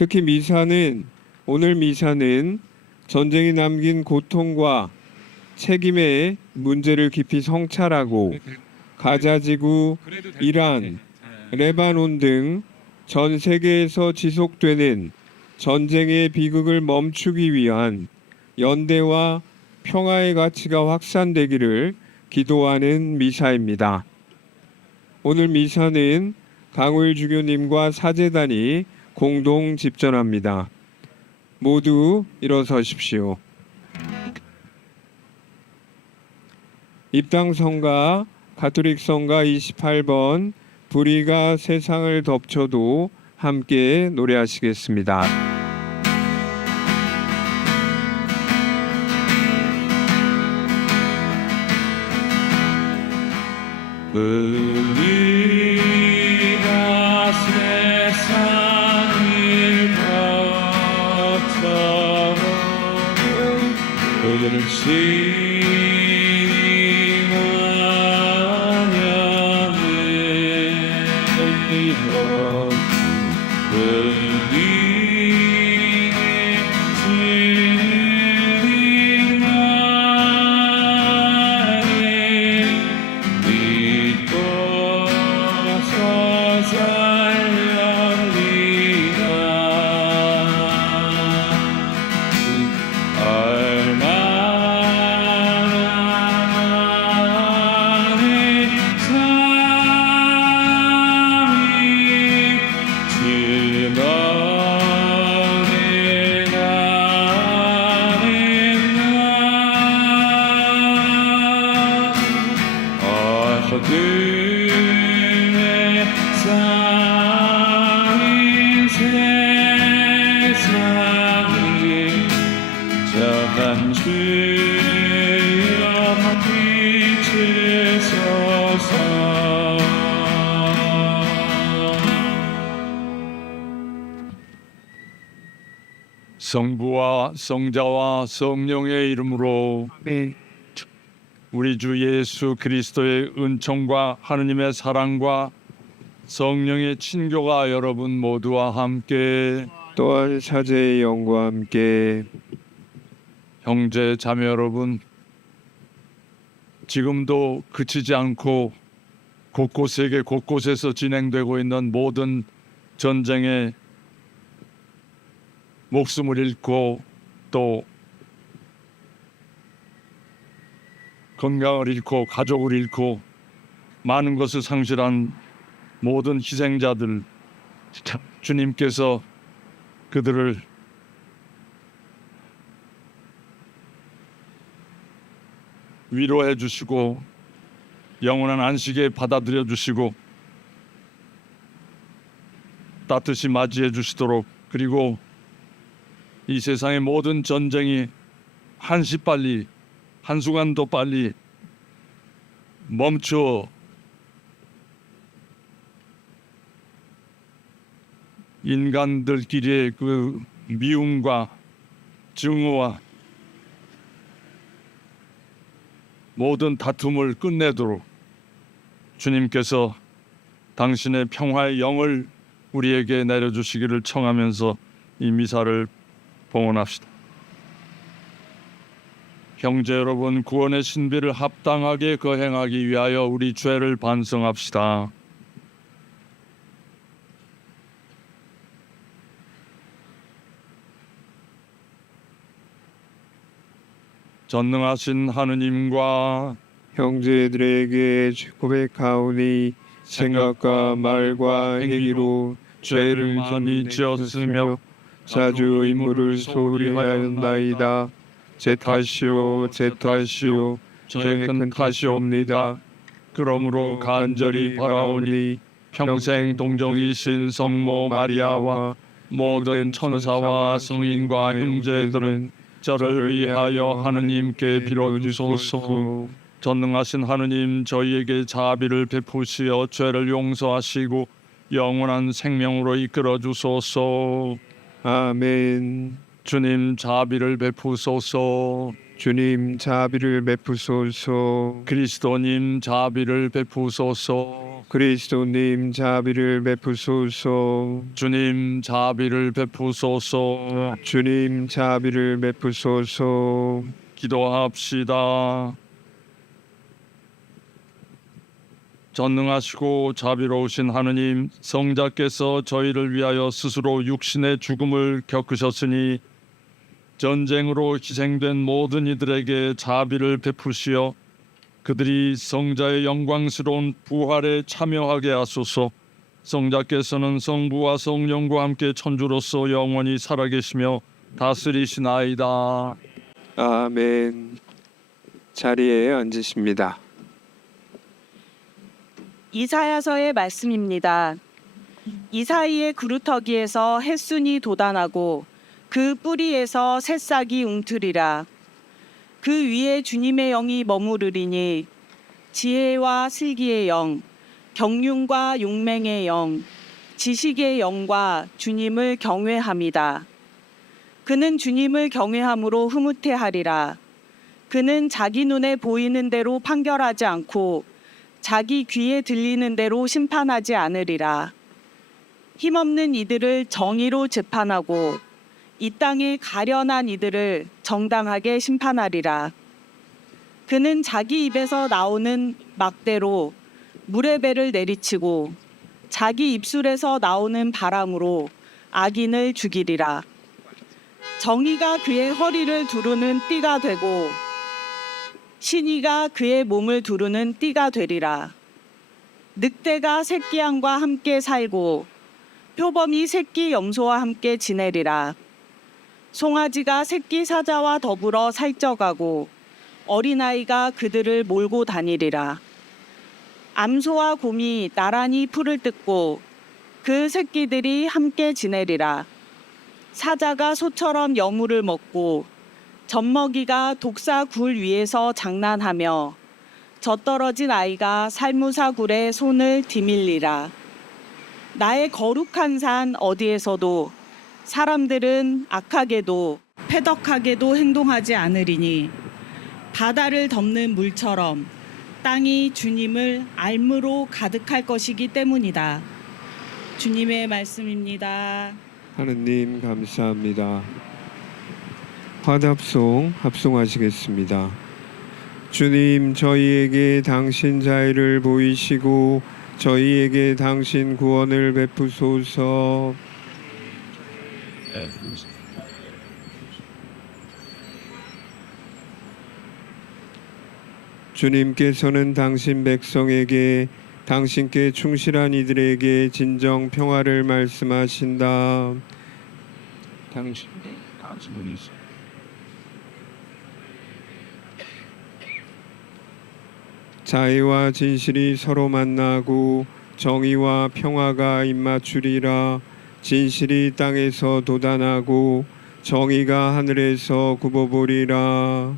특히 오늘 미사는 전쟁이 남긴 고통과 책임의 문제를 깊이 성찰하고 가자지구, 이란, 레바논 등 전 세계에서 지속되는 전쟁의 비극을 멈추기 위한 연대와 평화의 가치가 확산되기를 기도하는 미사입니다. 오늘 미사는 강우일 주교님과 사제단이 공동 집전합니다. 모두 일어서십시오. 입당성가 가톨릭성가 28번 불의가 세상을 덮쳐도 함께 노래하시겠습니다. 불의가 세상을 덮쳐도 그들을 성부와 성자와 성령의 이름으로 우리 주 예수 그리스도의 은총과 하느님의 사랑과 성령의 친교가 여러분 모두와 함께 또한 사제의 영과 함께 형제 자매 여러분, 지금도 그치지 않고 세계 곳곳에서 진행되고 있는 모든 전쟁에 목숨을 잃고 또 건강을 잃고 가족을 잃고 많은 것을 상실한 모든 희생자들, 주님께서 그들을 위로해 주시고 영원한 안식에 받아들여 주시고 따뜻이 맞이해 주시도록, 그리고 이 세상의 모든 전쟁이 한순간도 빨리 멈춰 인간들끼리의 그 미움과 증오와 모든 다툼을 끝내도록 주님께서 당신의 평화의 영을 우리에게 내려주시기를 청하면서 이 미사를 봉헌합시다. 형제 여러분, 구원의 신비를 합당하게 거행하기 위하여 우리 죄를 반성합시다. 전능하신 하느님과 형제들에게 고백하오니 생각과 말과 행위로 죄를 많이 지었으며 자주 의무를 소홀히 하였나이다. 제 탓이요 제 큰 탓이옵니다. 그러므로 간절히 바라오니 평생 동정이신 성모 마리아와 모든 천사와 성인과 형제들은 저를 위하여 하느님께 빌어주소서. 전능하신 하느님, 저희에게 자비를 베푸시어 죄를 용서하시고 영원한 생명으로 이끌어 주소서. 아멘. 주님 자비를 베푸소서. 주님 자비를 베푸소서. 그리스도님 자비를 베푸소서. 그리스도님 자비를 베푸소서. 주님 자비를 베푸소서. 주님 자비를 베푸소서. 기도합시다. 전능하시고 자비로우신 하느님, 성자께서 저희를 위하여 스스로 육신의 죽음을 겪으셨으니 전쟁으로 희생된 모든 이들에게 자비를 베푸시어 그들이 성자의 영광스러운 부활에 참여하게 하소서. 성자께서는 성부와 성령과 함께 천주로서 영원히 살아계시며 다스리시나이다. 아멘. 자리에 앉으십니다. 이사야서의 말씀입니다. 이사이의 그루터기에서 햇순이 돋아나고 그 뿌리에서 새싹이 웅트리라. 그 위에 주님의 영이 머무르리니 지혜와 슬기의 영, 경륜과 용맹의 영, 지식의 영과 주님을 경외함이다. 그는 주님을 경외함으로 흐뭇해하리라. 그는 자기 눈에 보이는 대로 판결하지 않고 자기 귀에 들리는 대로 심판하지 않으리라. 힘없는 이들을 정의로 재판하고 이 땅에 가련한 이들을 정당하게 심판하리라. 그는 자기 입에서 나오는 막대로 물의 배를 내리치고 자기 입술에서 나오는 바람으로 악인을 죽이리라. 정의가 그의 허리를 두르는 띠가 되고 신의가 그의 몸을 두르는 띠가 되리라. 늑대가 새끼양과 함께 살고 표범이 새끼 염소와 함께 지내리라. 송아지가 새끼 사자와 더불어 살쪄가고 어린아이가 그들을 몰고 다니리라. 암소와 곰이 나란히 풀을 뜯고 그 새끼들이 함께 지내리라. 사자가 소처럼 여물을 먹고 젖먹이가 독사 굴 위에서 장난하며 젖떨어진 아이가 살무사 굴에 손을 디밀리라. 나의 거룩한 산 어디에서도 사람들은 악하게도 패덕하게도 행동하지 않으리니 바다를 덮는 물처럼 땅이 주님을 알므로 가득할 것이기 때문이다. 주님의 말씀입니다. 하느님 감사합니다. 화답송 합송하시겠습니다. 주님, 저희에게 당신 자애를 보이시고 저희에게 당신 구원을 베푸소서. 주님께서는 당신 백성에게 당신께 충실한 이들에게 진정 평화를 말씀하신다. 당신분이 자애와 진실이 서로 만나고 정의와 평화가 입맞추리라. 진실이 땅에서 돋아나고 정의가 하늘에서 굽어보리라.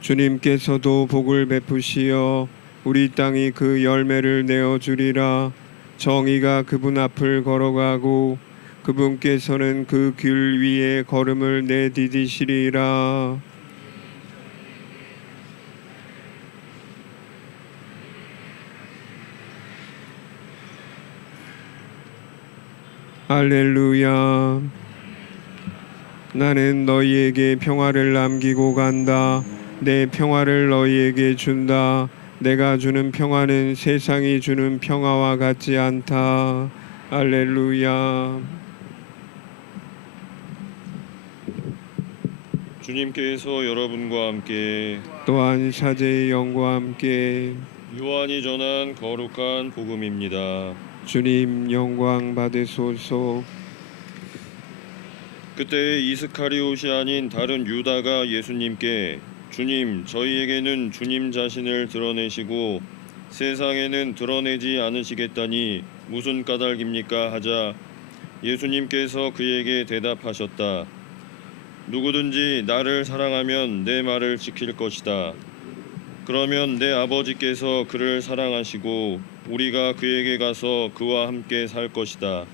주님께서도 복을 베푸시어 우리 땅이 그 열매를 내어주리라. 정의가 그분 앞을 걸어가고 그분께서는 그 길 위에 걸음을 내디디시리라. 할렐루야. 나는 너희에게 평화를 남기고 간다. 내 평화를 너희에게 준다. 내가 주는 평화는 세상이 주는 평화와 같지 않다. 할렐루야. 주님께서 여러분과 함께 또한 사제의 영과 함께 요한이 전한 거룩한 복음입니다. 주님 영광 받으소서. 그때 이스카리옷이 아닌 다른 유다가 예수님께 주님, 저희에게는 주님 자신을 드러내시고 세상에는 드러내지 않으시겠다니 무슨 까닭입니까? 하자 예수님께서 그에게 대답하셨다. 누구든지 나를 사랑하면 내 말을 지킬 것이다. 그러면 내 아버지께서 그를 사랑하시고 우리가 그에게 가서 그와 함께 살 것이다.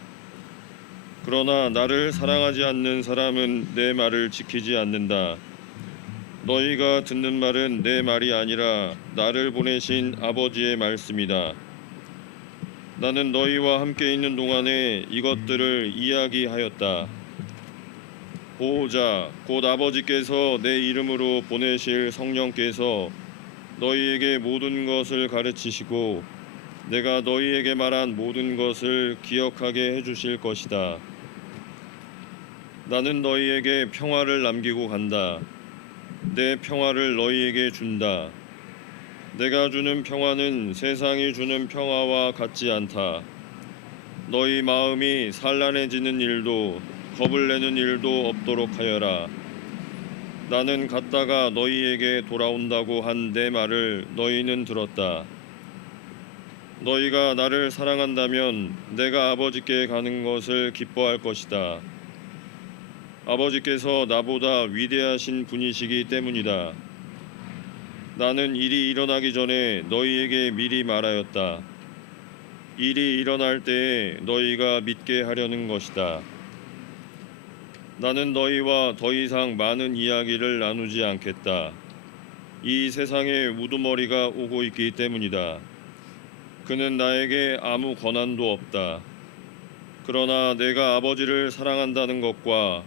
그러나 나를 사랑하지 않는 사람은 내 말을 지키지 않는다. 너희가 듣는 말은 내 말이 아니라 나를 보내신 아버지의 말씀이다. 나는 너희와 함께 있는 동안에 이것들을 이야기하였다. 보호자 곧 아버지께서 내 이름으로 보내실 성령께서 너희에게 모든 것을 가르치시고 내가 너희에게 말한 모든 것을 기억하게 해주실 것이다. 나는 너희에게 평화를 남기고 간다. 내 평화를 너희에게 준다. 내가 주는 평화는 세상이 주는 평화와 같지 않다. 너희 마음이 산란해지는 일도 겁을 내는 일도 없도록 하여라. 나는 갔다가 너희에게 돌아온다고 한 내 말을 너희는 들었다. 너희가 나를 사랑한다면 내가 아버지께 가는 것을 기뻐할 것이다. 아버지께서 나보다 위대하신 분이시기 때문이다. 나는 일이 일어나기 전에 너희에게 미리 말하였다. 일이 일어날 때에 너희가 믿게 하려는 것이다. 나는 너희와 더 이상 많은 이야기를 나누지 않겠다. 이 세상에 우두머리가 오고 있기 때문이다. 그는 나에게 아무 권한도 없다. 그러나 내가 아버지를 사랑한다는 것과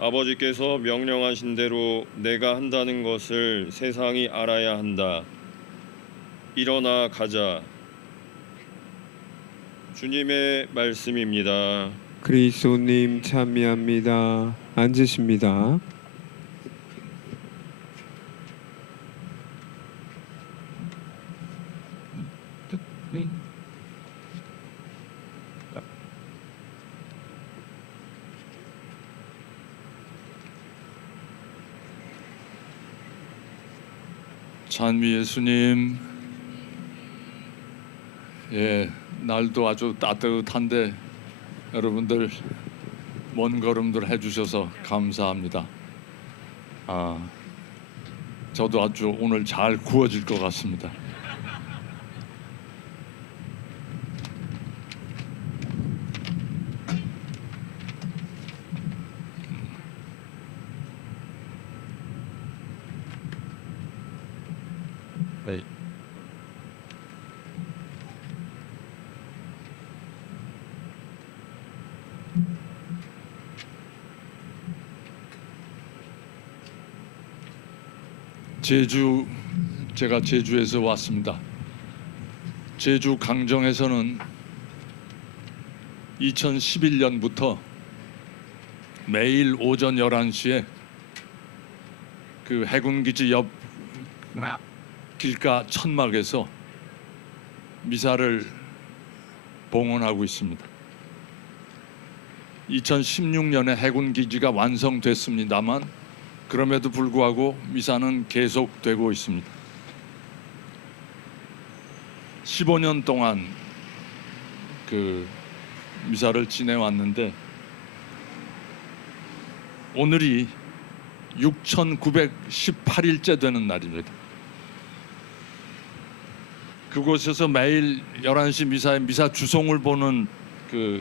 아버지께서 명령하신 대로 내가 한다는 것을 세상이 알아야 한다. 일어나 가자. 주님의 말씀입니다. 그리스도님 찬미합니다. 앉으십니다. 찬미 예수님, 날도 아주 따뜻한데 여러분들 먼 걸음들 해주셔서 감사합니다. 저도 아주 오늘 잘 구워질 것 같습니다. 네. 제가 제주에서 왔습니다. 제주 강정에서는 2011년부터 매일 오전 11시에 그 해군기지 옆 길가 천막에서 미사를 봉헌하고 있습니다. 2016년에 해군기지가 완성됐습니다만 그럼에도 불구하고 미사는 계속되고 있습니다. 15년 동안 그 미사를 지내왔는데 오늘이 6,918일째 되는 날입니다. 그곳에서 매일 11시 미사에 미사 주송을 보는 그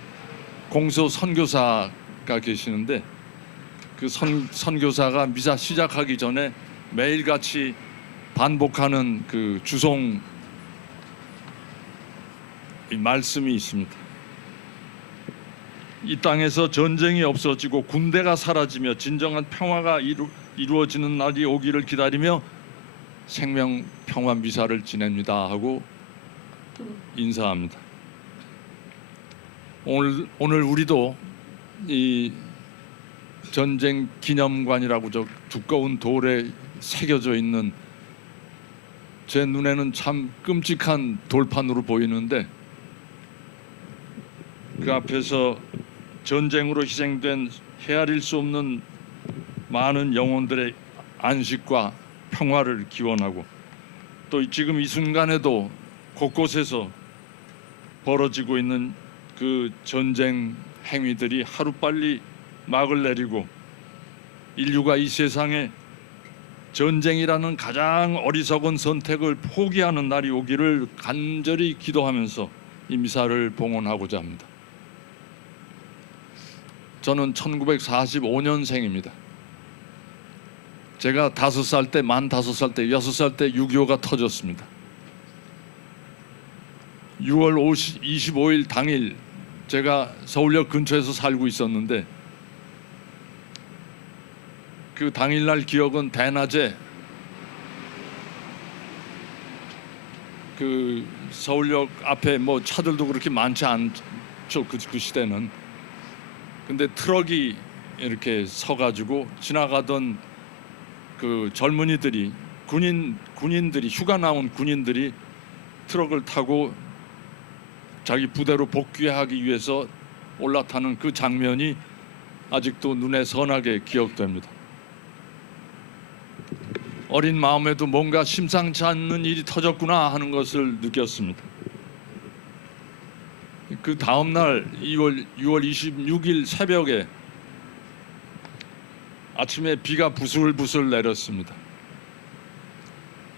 공소 선교사가 계시는데 그 선교사가 미사 시작하기 전에 매일같이 반복하는 그 주송 말씀이 있습니다. 이 땅에서 전쟁이 없어지고 군대가 사라지며 진정한 평화가 이루어지는 날이 오기를 기다리며 생명 평화 미사를 지냅니다 하고 인사합니다. 오늘 우리도 이 전쟁 기념관이라고 저 두꺼운 돌에 새겨져 있는 제 눈에는 참 끔찍한 돌판으로 보이는데 그 앞에서 전쟁으로 희생된 헤아릴 수 없는 많은 영혼들의 안식과 평화를 기원하고 또 지금 이 순간에도 곳곳에서 벌어지고 있는 그 전쟁 행위들이 하루빨리 막을 내리고 인류가 이 세상에 전쟁이라는 가장 어리석은 선택을 포기하는 날이 오기를 간절히 기도하면서 이 미사를 봉헌하고자 합니다. 저는 1945년생입니다. 제가 5살 때, 만 5살 때, 6살 때 6.25가 터졌습니다. 6월 25일 당일 제가 서울역 근처에서 살고 있었는데 그 당일날 기억은 대낮에 그 서울역 앞에 뭐 차들도 그렇게 많지 않죠, 그 시대는. 근데 트럭이 이렇게 서가지고 지나가던 그 젊은이들이 군인들이 휴가 나온 군인들이 트럭을 타고 자기 부대로 복귀하기 위해서 올라타는 그 장면이 아직도 눈에 선하게 기억됩니다. 어린 마음에도 뭔가 심상치 않는 일이 터졌구나 하는 것을 느꼈습니다. 그 다음 날 6월 26일 새벽에 아침에 비가 부슬부슬 내렸습니다.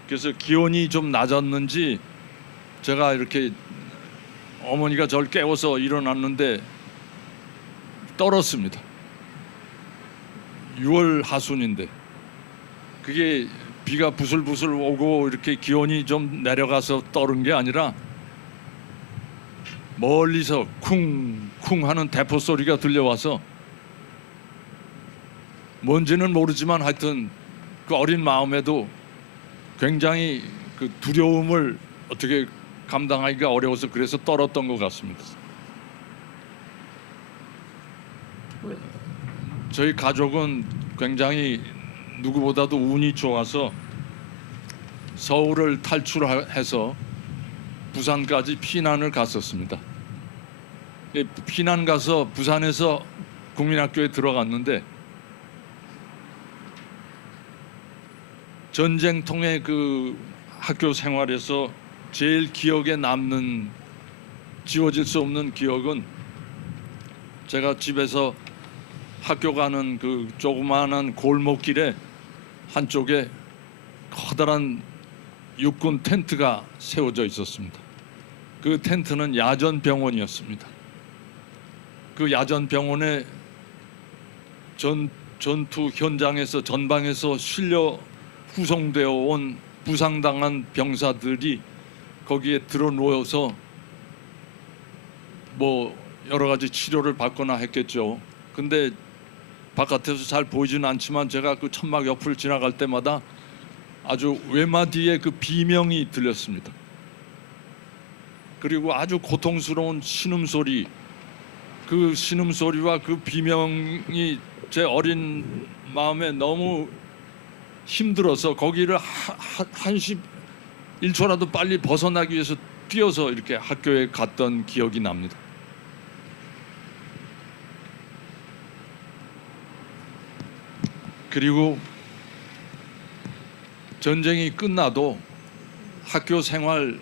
그래서 기온이 좀 낮았는지 제가 이렇게 어머니가 저를 깨워서 일어났는데 떨었습니다. 6월 하순인데 그게 비가 부슬부슬 오고 이렇게 기온이 좀 내려가서 떨은 게 아니라 멀리서 쿵쿵 하는 대포 소리가 들려와서 뭔지는 모르지만 하여튼 그 어린 마음에도 굉장히 그 두려움을 어떻게 감당하기가 어려워서 그래서 떨었던 것 같습니다. 저희 가족은 굉장히 누구보다도 운이 좋아서 서울을 탈출해서 부산까지 피난을 갔었습니다. 피난 가서 부산에서 국민학교에 들어갔는데 전쟁통의 그 학교 생활에서 제일 기억에 남는 지워질 수 없는 기억은 제가 집에서 학교 가는 그 조그마한 골목길에 한쪽에 커다란 육군 텐트가 세워져 있었습니다. 그 텐트는 야전병원이었습니다. 그 야전병원에 전투 현장에서 전방에서 실려 후송되어 온 부상당한 병사들이 거기에 들어 누워서 뭐 여러 가지 치료를 받거나 했겠죠. 근데 바깥에서 잘 보이지는 않지만 제가 그 천막 옆을 지나갈 때마다 아주 외마디의 그 비명이 들렸습니다. 그리고 아주 고통스러운 신음소리, 그 신음소리와 그 비명이 제 어린 마음에 너무 힘들어서 거기를 한시 1초라도 빨리 벗어나기 위해서 뛰어서 이렇게 학교에 갔던 기억이 납니다. 그리고 전쟁이 끝나도 학교 생활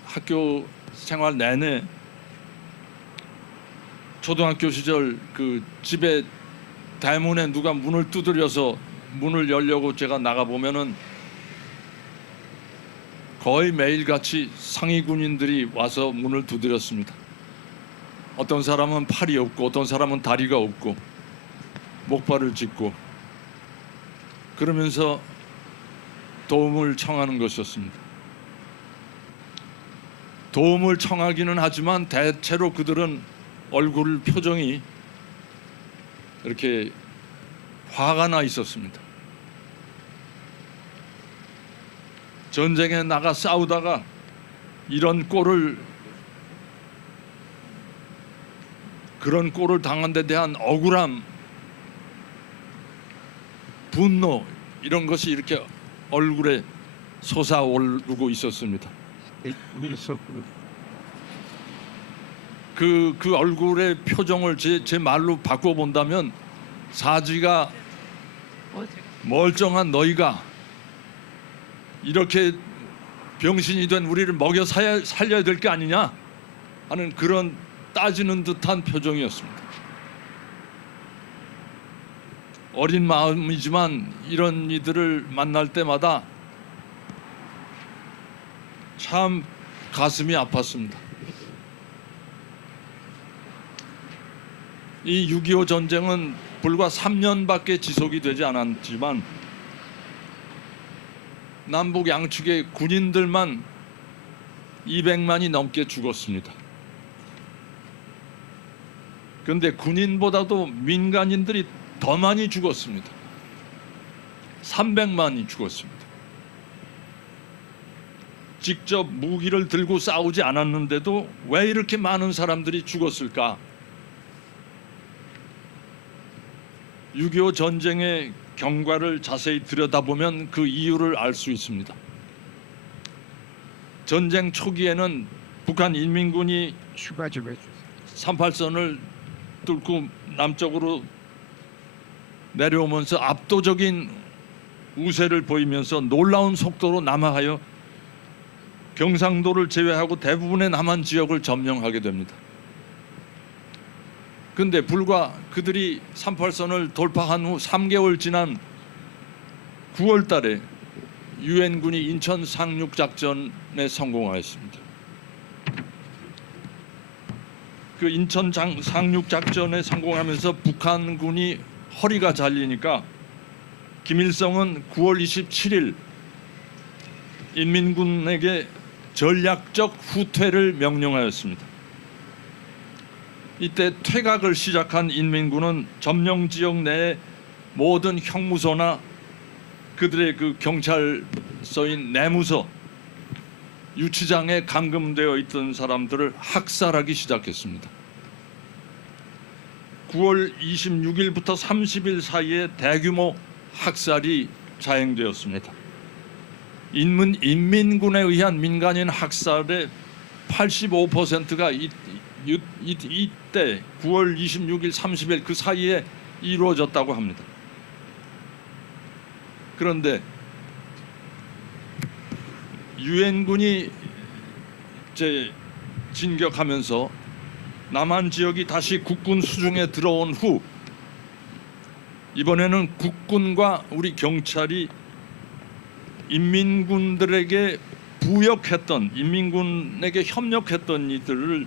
내내 초등학교 시절 그 집에 대문에 누가 문을 두드려서 문을 열려고 제가 나가 보면은 거의 매일같이 상위 군인들이 와서 문을 두드렸습니다. 어떤 사람은 팔이 없고 어떤 사람은 다리가 없고 목발을 짚고 그러면서 도움을 청하는 것이었습니다. 도움을 청하기는 하지만 대체로 그들은 얼굴 표정이 이렇게 화가 나 있었습니다. 전쟁에 나가 싸우다가 그런 꼴을 당한 데 대한 억울함, 분노 이런 것이 이렇게 얼굴에 솟아오르고 있었습니다. 그 얼굴의 표정을 제 말로 바꿔본다면 사지가 멀쩡한 너희가 이렇게 병신이 된 우리를 먹여 살려야 될 게 아니냐 하는 그런 따지는 듯한 표정이었습니다. 어린 마음이지만 이런 이들을 만날 때마다 참 가슴이 아팠습니다. 이 6.25 전쟁은 불과 3년밖에 지속이 되지 않았지만 남북 양측의 군인들만 200만이 넘게 죽었습니다. 그런데 군인보다도 민간인들이 더 많이 죽었습니다. 300만이 죽었습니다. 직접 무기를 들고 싸우지 않았는데도 왜 이렇게 많은 사람들이 죽었을까? 6.25 전쟁의 경과를 자세히 들여다보면 그 이유를 알 수 있습니다. 전쟁 초기에는 북한 인민군이 추가 좀 해주세요. 38선을 뚫고 남쪽으로 내려오면서 압도적인 우세를 보이면서 놀라운 속도로 남하하여 경상도를 제외하고 대부분의 남한 지역을 점령하게 됩니다. 그런데 불과 그들이 38선을 돌파한 후 3개월 지난 9월 달에 유엔군이 인천 상륙작전에 성공하였습니다. 그 인천 상륙작전에 성공하면서 북한군이 허리가 잘리니까 김일성은 9월 27일 인민군에게 전략적 후퇴를 명령하였습니다. 이때 퇴각을 시작한 인민군은 점령 지역 내의 모든 형무소나 그들의 그 경찰서인 내무서, 유치장에 감금되어 있던 사람들을 학살하기 시작했습니다. 9월 26일부터 30일 사이에 대규모 학살이 자행되었습니다. 인민군에 의한 민간인 학살의 85%가 이때 9월 26일, 30일 그 사이에 이루어졌다고 합니다. 그런데 유엔군이 이제 진격하면서 남한 지역이 다시 국군 수중에 들어온 후 이번에는 국군과 우리 경찰이 인민군들에게 부역했던, 인민군에게 협력했던 이들을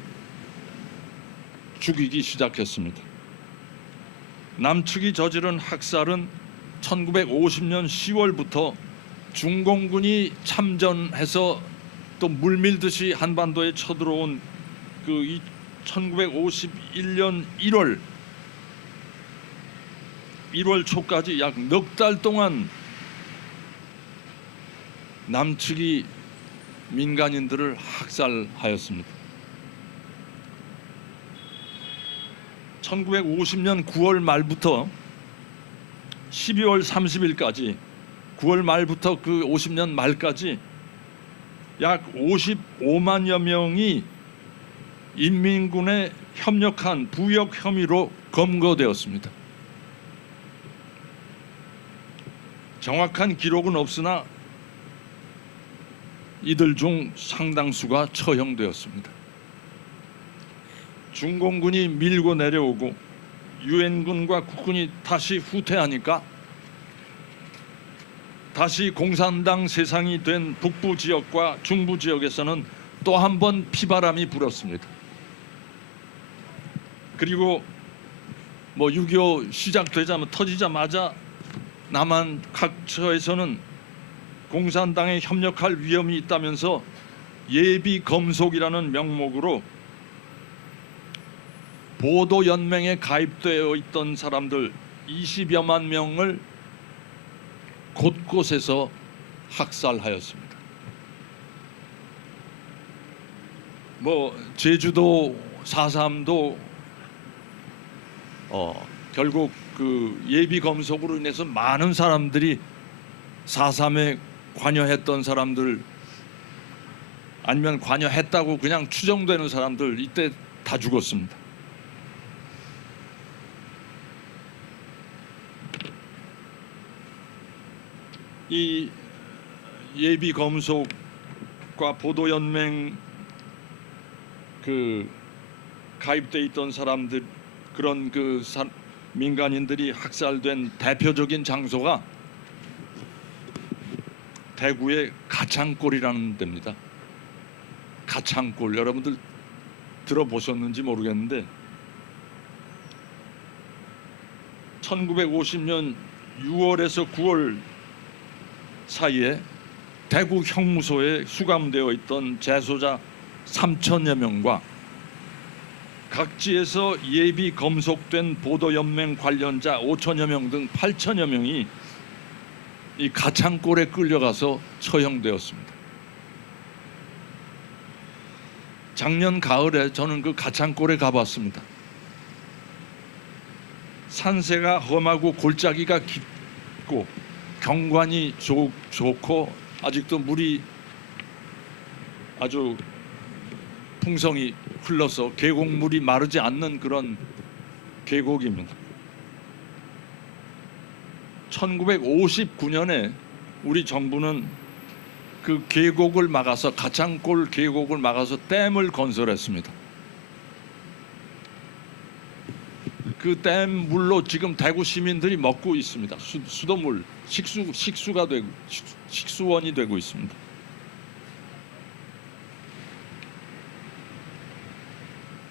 죽이기 시작했습니다. 남측이 저지른 학살은 1950년 10월부터 중공군이 참전해서 또 물밀듯이 한반도에 쳐들어온 그 1951년 1월 초까지 약 넉 달 동안 남측이 민간인들을 학살하였습니다. 1950년 9월 말부터 12월 30일까지 9월 말부터 그 50년 말까지 약 55만여 명이 인민군에 협력한 부역 혐의로 검거되었습니다. 정확한 기록은 없으나 이들 중 상당수가 처형되었습니다. 중공군이 밀고 내려오고 유엔군과 국군이 다시 후퇴하니까 다시 공산당 세상이 된 북부 지역과 중부 지역에서는 또 한 번 피바람이 불었습니다. 그리고 6.25 터지자마자 남한 각처에서는 공산당에 협력할 위험이 있다면서 예비 검속이라는 명목으로 보도연맹에 가입되어 있던 사람들 20여만 명을 곳곳에서 학살하였습니다. 제주도 4.3도 결국 그 예비 검속으로 인해서 많은 사람들이 4.3에 관여했던 사람들 아니면 관여했다고 그냥 추정되는 사람들 이때 다 죽었습니다. 이 예비 검속과 보도연맹 그 가입돼 있던 사람들 그런 민간인들이 학살된 대표적인 장소가 대구의 가창골이라는 데입니다. 가창골 여러분들 들어보셨는지 모르겠는데 1950년 6월에서 9월 사이에 대구 형무소에 수감되어 있던 재소자 3천여 명과 각지에서 예비 검속된 보도연맹 관련자 5천여 명 등 8천여 명이 이 가창골에 끌려가서 처형되었습니다. 작년 가을에 저는 그 가창골에 가봤습니다. 산세가 험하고 골짜기가 깊고 경관이 좋고 아직도 물이 아주 풍성히 흘러서 계곡물이 마르지 않는 그런 계곡입니다. 1959년에 우리 정부는 그 계곡을 막아서 가창골 계곡을 막아서 댐을 건설했습니다. 그 댐 물로 지금 대구 시민들이 먹고 있습니다. 수돗물, 식수가 되고 식수원이 되고 있습니다.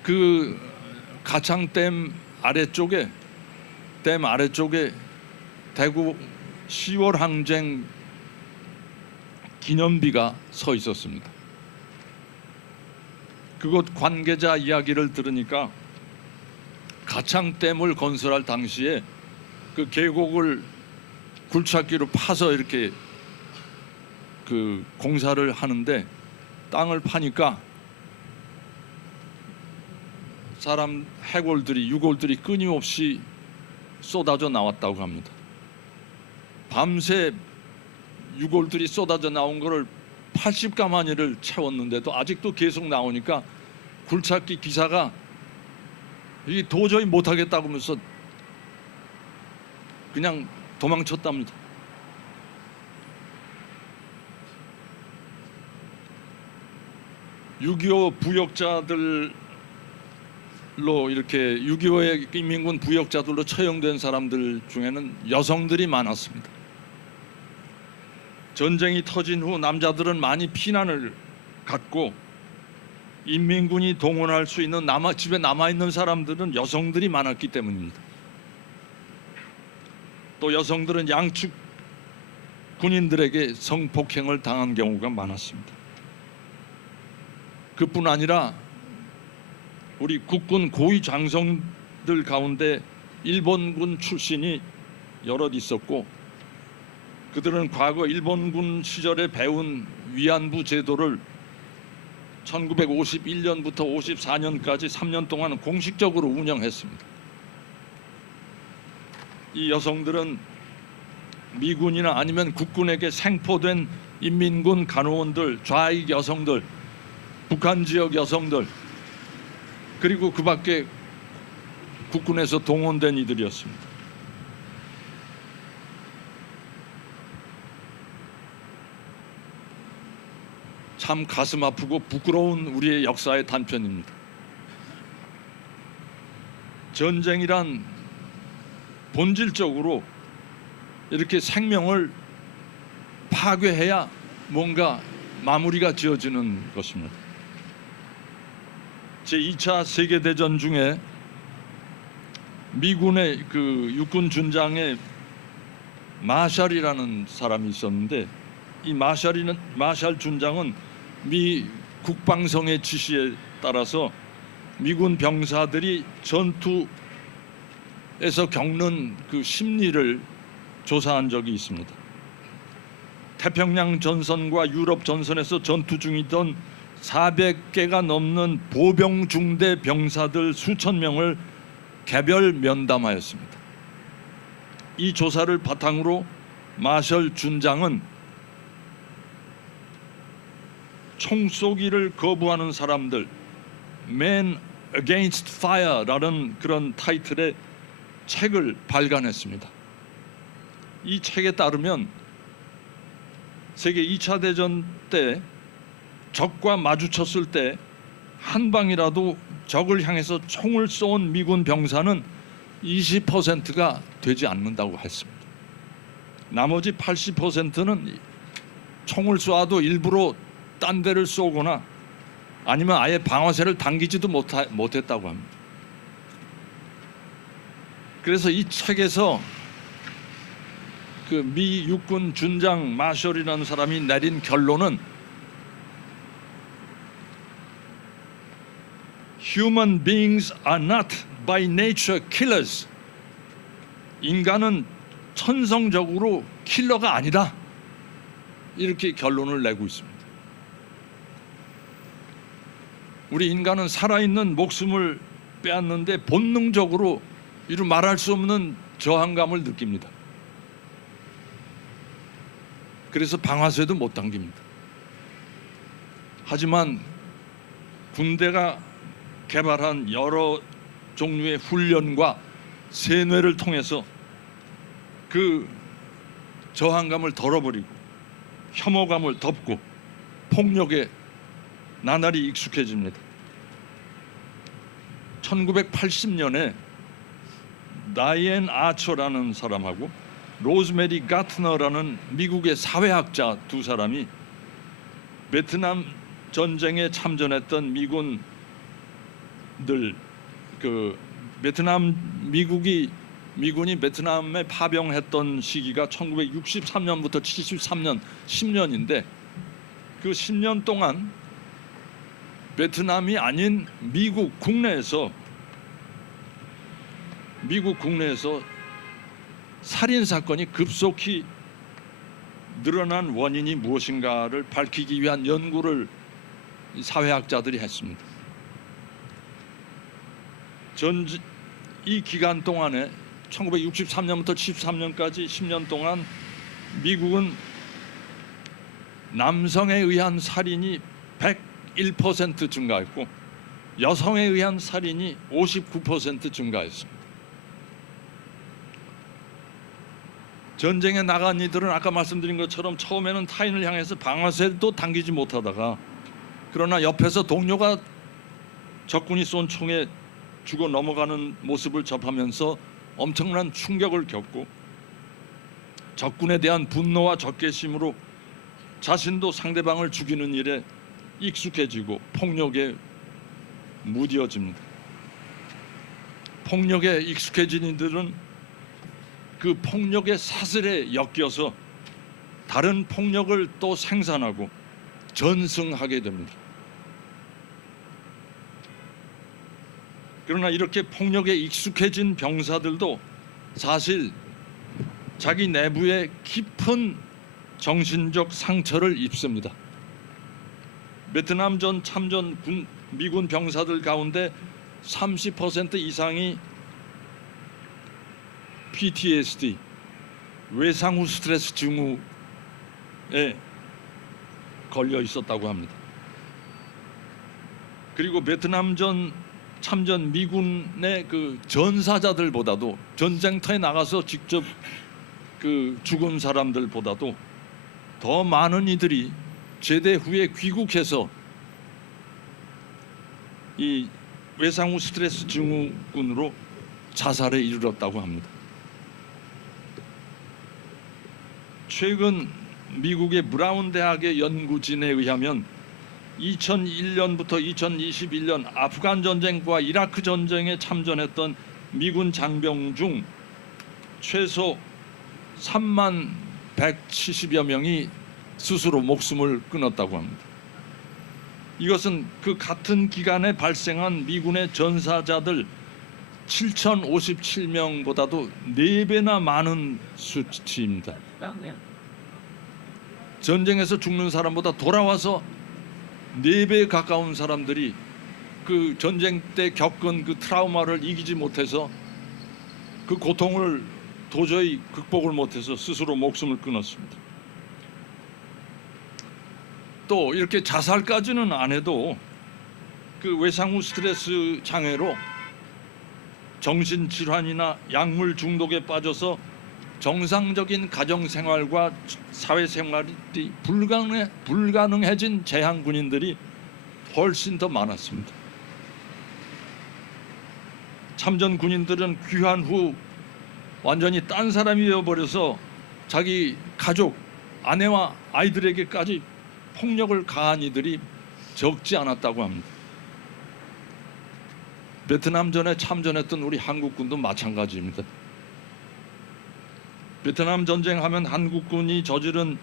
그 가창댐 아래쪽에 대구 10월 항쟁 기념비가 서 있었습니다. 그곳 관계자 이야기를 들으니까 가창댐을 건설할 당시에 그 계곡을 굴착기로 파서 이렇게 그 공사를 하는데 땅을 파니까 유골들이 끊임없이 쏟아져 나왔다고 합니다. 밤새 유골들이 쏟아져 나온 거를 80가마니를 채웠는데도 아직도 계속 나오니까 굴착기 기사가 이 도저히 못하겠다고 하면서 그냥 도망쳤답니다. (6.25) 부역자들로 이렇게 6.25의 인민군 부역자들로 처형된 사람들 중에는 여성들이 많았습니다. 전쟁이 터진 후 남자들은 많이 피난을 갔고 인민군이 동원할 수 있는 집에 남아있는 사람들은 여성들이 많았기 때문입니다. 또 여성들은 양측 군인들에게 성폭행을 당한 경우가 많았습니다. 그뿐 아니라 우리 국군 고위 장성들 가운데 일본군 출신이 여럿 있었고 그들은 과거 일본군 시절에 배운 위안부 제도를 1951년부터 54년까지 3년 동안 공식적으로 운영했습니다. 이 여성들은 미군이나 아니면 국군에게 생포된 인민군 간호원들, 좌익 여성들, 북한 지역 여성들 그리고 그 밖에 국군에서 동원된 이들이었습니다. 참 가슴 아프고 부끄러운 우리의 역사의 단편입니다. 전쟁이란 본질적으로 이렇게 생명을 파괴해야 뭔가 마무리가 지어지는 것입니다. 제2차 세계대전 중에 미군의 그 육군 준장에 마샬이라는 사람이 있었는데 이 마샬 준장은 미 국방성의 지시에 따라서 미군 병사들이 전투에서 겪는 그 심리를 조사한 적이 있습니다. 태평양 전선과 유럽 전선에서 전투 중이던 400개가 넘는 보병 중대 병사들 수천 명을 개별 면담하였습니다. 이 조사를 바탕으로 마셜 준장은 총 쏘기를 거부하는 사람들, Man Against Fire라는 그런 타이틀의 책을 발간했습니다. 이 책에 따르면 세계 2차 대전 때 적과 마주쳤을 때 한 방이라도 적을 향해서 총을 쏜 미군 병사는 20%가 되지 않는다고 했습니다. 나머지 80%는 총을 쏴도 일부러 딴 데를 쏘거나 아니면 아예 방아쇠를 당기지도 못했다고 합니다. 그래서 이 책에서 그 미 육군 준장 마셜이라는 사람이 내린 결론은 Human beings are not by nature killers. 인간은 천성적으로 킬러가 아니다. 이렇게 결론을 내고 있습니다. 우리 인간은 살아있는 목숨을 빼앗는데 본능적으로 이루 말할 수 없는 저항감을 느낍니다. 그래서 방아쇠도 못 당깁니다. 하지만 군대가 개발한 여러 종류의 훈련과 세뇌를 통해서 그 저항감을 덜어버리고 혐오감을 덮고 폭력에 나날이 익숙해집니다. 1980년에 다이앤 아처라는 사람하고 로즈메리 가트너라는 미국의 사회학자 두 사람이 베트남 전쟁에 참전했던 미군이 베트남에 파병했던 시기가 1963년부터 73년 10년인데 그 10년 동안 베트남이 아닌 미국 국내에서 살인 사건이 급속히 늘어난 원인이 무엇인가를 밝히기 위한 연구를 사회학자들이 했습니다. 이 기간 동안에 1963년부터 73년까지 10년 동안 미국은 남성에 의한 살인이 101% 증가했고 여성에 의한 살인이 59% 증가했습니다. 전쟁에 나간 이들은 아까 말씀드린 것처럼 처음에는 타인을 향해서 방아쇠도 당기지 못하다가 그러나 옆에서 동료가 적군이 쏜 총에 죽어 넘어가는 모습을 접하면서 엄청난 충격을 겪고 적군에 대한 분노와 적개심으로 자신도 상대방을 죽이는 일에 익숙해지고 폭력에 무뎌집니다. 폭력에 익숙해진 이들은 그 폭력의 사슬에 엮여서 다른 폭력을 또 생산하고 전승하게 됩니다. 그러나 이렇게 폭력에 익숙해진 병사들도 사실 자기 내부에 깊은 정신적 상처를 입습니다. 베트남전 참전 미군 병사들 가운데 30% 이상이 PTSD, 외상 후 스트레스 증후에 걸려 있었다고 합니다. 그리고 베트남전 참전 미군의 그 전사자들보다도 전쟁터에 나가서 직접 그 죽은 사람들보다도 더 많은 이들이 제대 후에 귀국해서 이 외상 후 스트레스 증후군으로 자살에 이르렀다고 합니다. 최근 미국의 브라운 대학의 연구진에 의하면 2001년부터 2021년 아프간 전쟁과 이라크 전쟁에 참전했던 미군 장병 중 최소 3만 170여 명이 스스로 목숨을 끊었다고 합니다. 이것은 그 같은 기간에 발생한 미군의 전사자들 7,057명보다도 4배나 많은 수치입니다. 전쟁에서 죽는 사람보다 돌아와서 4배에 가까운 사람들이 그 전쟁 때 겪은 그 트라우마를 이기지 못해서 그 고통을 도저히 극복을 못해서 스스로 목숨을 끊었습니다. 또 이렇게 자살까지는 안 해도 그 외상 후 스트레스 장애로 정신질환이나 약물 중독에 빠져서 정상적인 가정생활과 사회생활이 불가능해진 재향 군인들이 훨씬 더 많았습니다. 참전 군인들은 귀환 후 완전히 딴 사람이 되어버려서 자기 가족, 아내와 아이들에게까지 폭력을 가한 이들이 적지 않았다고 합니다. 베트남전에 참전했던 우리 한국군도 마찬가지입니다. 베트남 전쟁하면 한국군이 저지른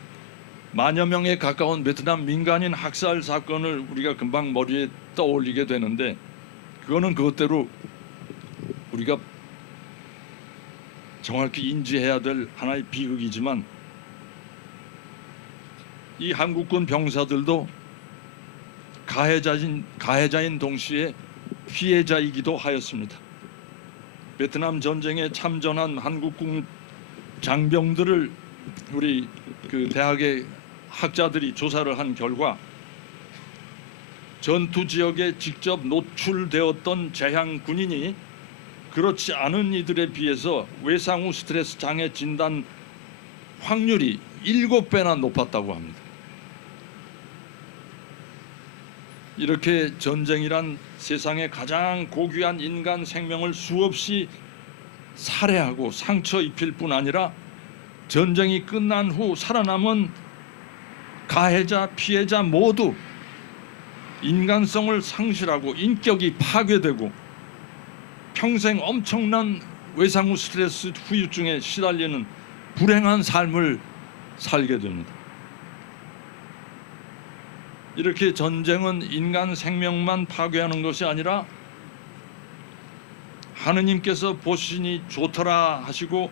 만여 명에 가까운 베트남 민간인 학살 사건을 우리가 금방 머리에 떠올리게 되는데, 그거는 그것대로 우리가 정확히 인지해야 될 하나의 비극이지만, 이 한국군 병사들도 가해자인 동시에 피해자이기도 하였습니다. 베트남 전쟁에 참전한 한국군 장병들을 우리 그 대학의 학자들이 조사를 한 결과, 전투 지역에 직접 노출되었던 재향 군인이 그렇지 않은 이들에 비해서 외상 후 스트레스 장애 진단 확률이 7배나 높았다고 합니다. 이렇게 전쟁이란 세상의 가장 고귀한 인간 생명을 수없이 살해하고 상처 입힐 뿐 아니라, 전쟁이 끝난 후 살아남은 가해자, 피해자 모두 인간성을 상실하고 인격이 파괴되고 평생 엄청난 외상 후 스트레스 후유증에 시달리는 불행한 삶을 살게 됩니다. 이렇게 전쟁은 인간 생명만 파괴하는 것이 아니라, 하느님께서 보시니 좋더라 하시고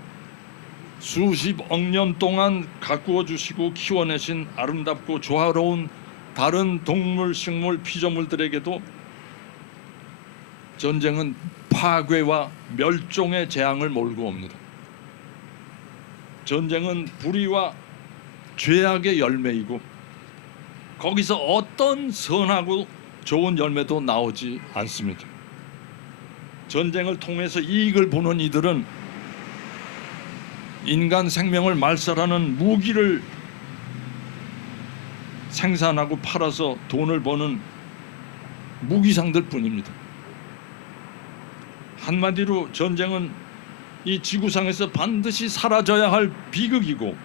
수십억 년 동안 가꾸어 주시고 키워내신 아름답고 조화로운 다른 동물, 식물, 피조물들에게도 전쟁은 파괴와 멸종의 재앙을 몰고 옵니다. 전쟁은 불의와 죄악의 열매이고, 거기서 어떤 선하고 좋은 열매도 나오지 않습니다. 전쟁을 통해서 이익을 보는 이들은 인간 생명을 말살하는 무기를 생산하고 팔아서 돈을 버는 무기상들 뿐입니다. 한마디로 전쟁은 이 지구상에서 반드시 사라져야 할 비극이고,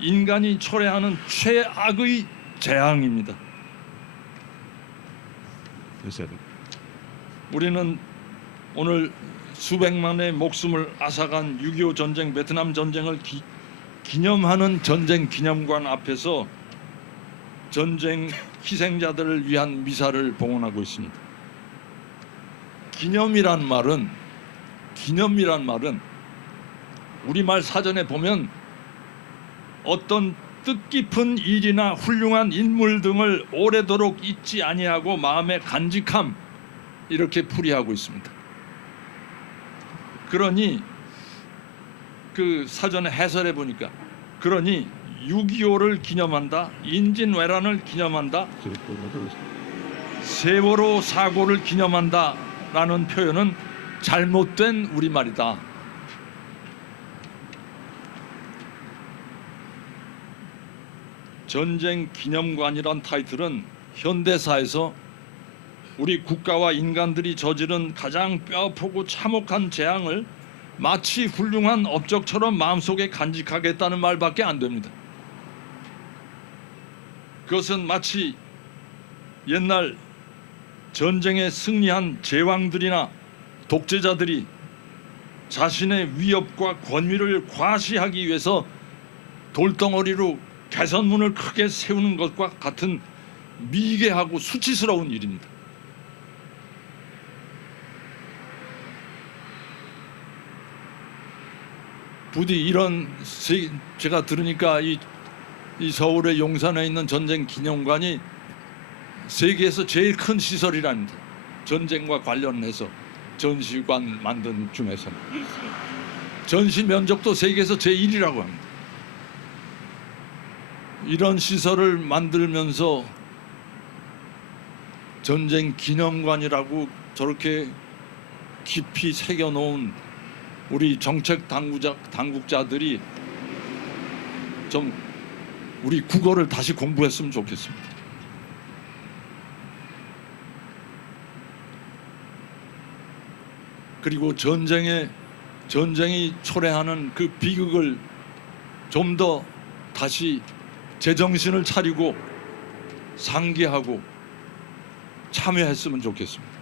인간이 초래하는 최악의 재앙입니다. 우리는 오늘 수백만의 목숨을 앗아간 6.25 전쟁, 베트남 전쟁을 기념하는 전쟁 기념관 앞에서 전쟁 희생자들을 위한 미사를 봉헌하고 있습니다. 기념이란 말은 우리말 사전에 보면 어떤 뜻깊은 일이나 훌륭한 인물 등을 오래도록 잊지 아니하고 마음에 간직함, 이렇게 풀이하고 있습니다. 그러니 그 사전에 해설해 보니까, 그러니 6.25를 기념한다, 인진왜란을 기념한다, 세월호 사고를 기념한다 라는 표현은 잘못된 우리말이다. 전쟁 기념관이란 타이틀은 현대사에서 우리 국가와 인간들이 저지른 가장 뼈아프고 참혹한 재앙을 마치 훌륭한 업적처럼 마음속에 간직하겠다는 말밖에 안 됩니다. 그것은 마치 옛날 전쟁에 승리한 제왕들이나 독재자들이 자신의 위협과 권위를 과시하기 위해서 돌덩어리로 개선문을 크게 세우는 것과 같은 미개하고 수치스러운 일입니다. 부디 이런, 제가 들으니까 이 서울의 용산에 있는 전쟁 기념관이 세계에서 제일 큰 시설이랍니다. 전쟁과 관련해서 전시관 만든 중에서 전시 면적도 세계에서 제1위라고 합니다. 이런 시설을 만들면서 전쟁 기념관이라고 저렇게 깊이 새겨놓은 우리 정책 당국자들이 좀 우리 국어를 다시 공부했으면 좋겠습니다. 그리고 전쟁이 초래하는 그 비극을 좀 더 다시 제정신을 차리고 상기하고 참여했으면 좋겠습니다.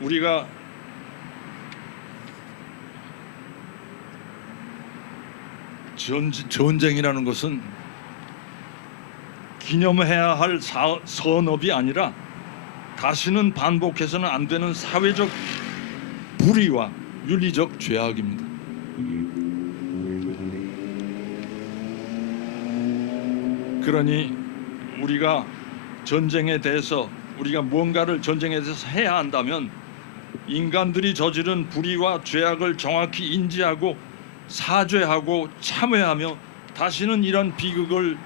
우리가 전쟁이라는 것은 기념해야 할 선업이 아니라 다시는 반복해서는 안 되는 사회적 불의와 윤리적 죄악입니다. 그러니 우리가 전쟁에 대해서 우리가 무언가를 전쟁에 대해서 해야 한다면 인간들이 저지른 불의와 죄악을 정확히 인지하고 사죄하고 참회하며 다시는 이런 비극을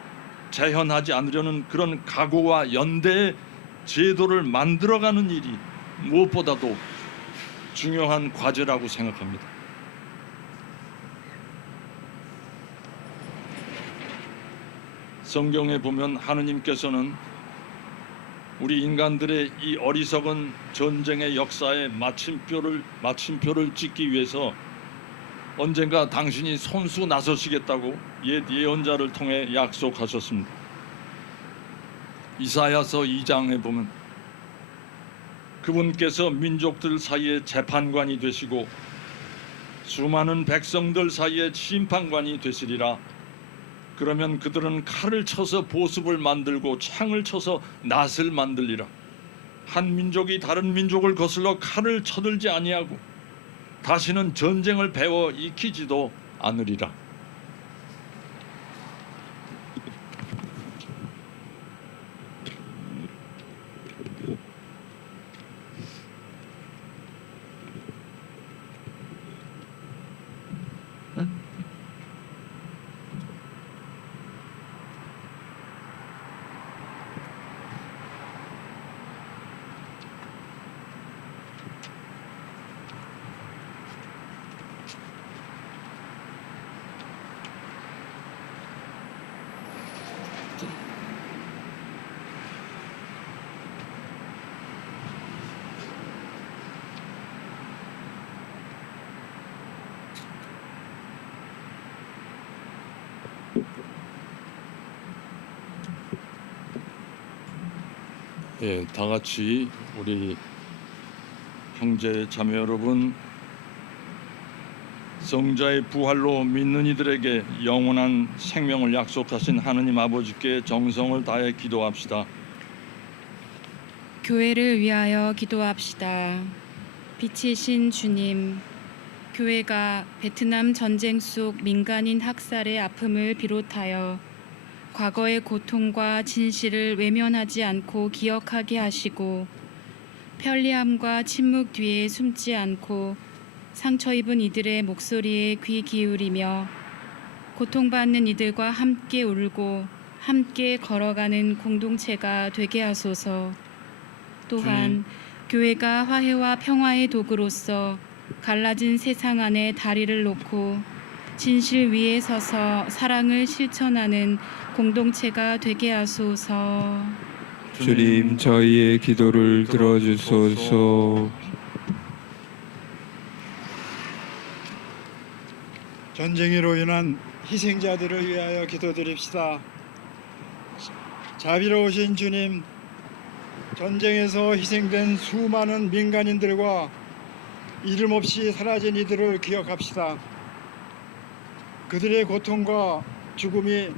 재현하지 않으려는 그런 각오와 연대의 제도를 만들어가는 일이 무엇보다도 중요한 과제라고 생각합니다. 성경에 보면 하느님께서는 우리 인간들의 이 어리석은 전쟁의 역사에 마침표를 찍기 위해서 언젠가 당신이 손수 나서시겠다고 옛 예언자를 통해 약속하셨습니다. 이사야서 2장에 보면 그분께서 민족들 사이에 재판관이 되시고 수많은 백성들 사이에 심판관이 되시리라. 그러면 그들은 칼을 쳐서 보습을 만들고 창을 쳐서 낫을 만들리라. 한 민족이 다른 민족을 거슬러 칼을 쳐들지 아니하고 다시는 전쟁을 배워 익히지도 않으리라. 예, 다 같이 우리 형제 자매 여러분, 성자의 부활로 믿는 이들에게 영원한 생명을 약속하신 하느님 아버지께 정성을 다해 기도합시다. 교회를 위하여 기도합시다. 빛이신 주님, 교회가 베트남 전쟁 속 민간인 학살의 아픔을 비롯하여 과거의 고통과 진실을 외면하지 않고 기억하게 하시고 편리함과 침묵 뒤에 숨지 않고 상처 입은 이들의 목소리에 귀 기울이며 고통받는 이들과 함께 울고 함께 걸어가는 공동체가 되게 하소서. 또한 교회가 화해와 평화의 도구로서 갈라진 세상 안에 다리를 놓고 진실 위에 서서 사랑을 실천하는 공동체가 되게 하소서. 주님, 저희의 기도를 들어주소서. 전쟁으로 인한 희생자들을 위하여 기도드립시다. 자비로우신 주님, 전쟁에서 희생된 수많은 민간인들과 이름 없이 사라진 이들을 기억합시다. 그들의 고통과 죽음이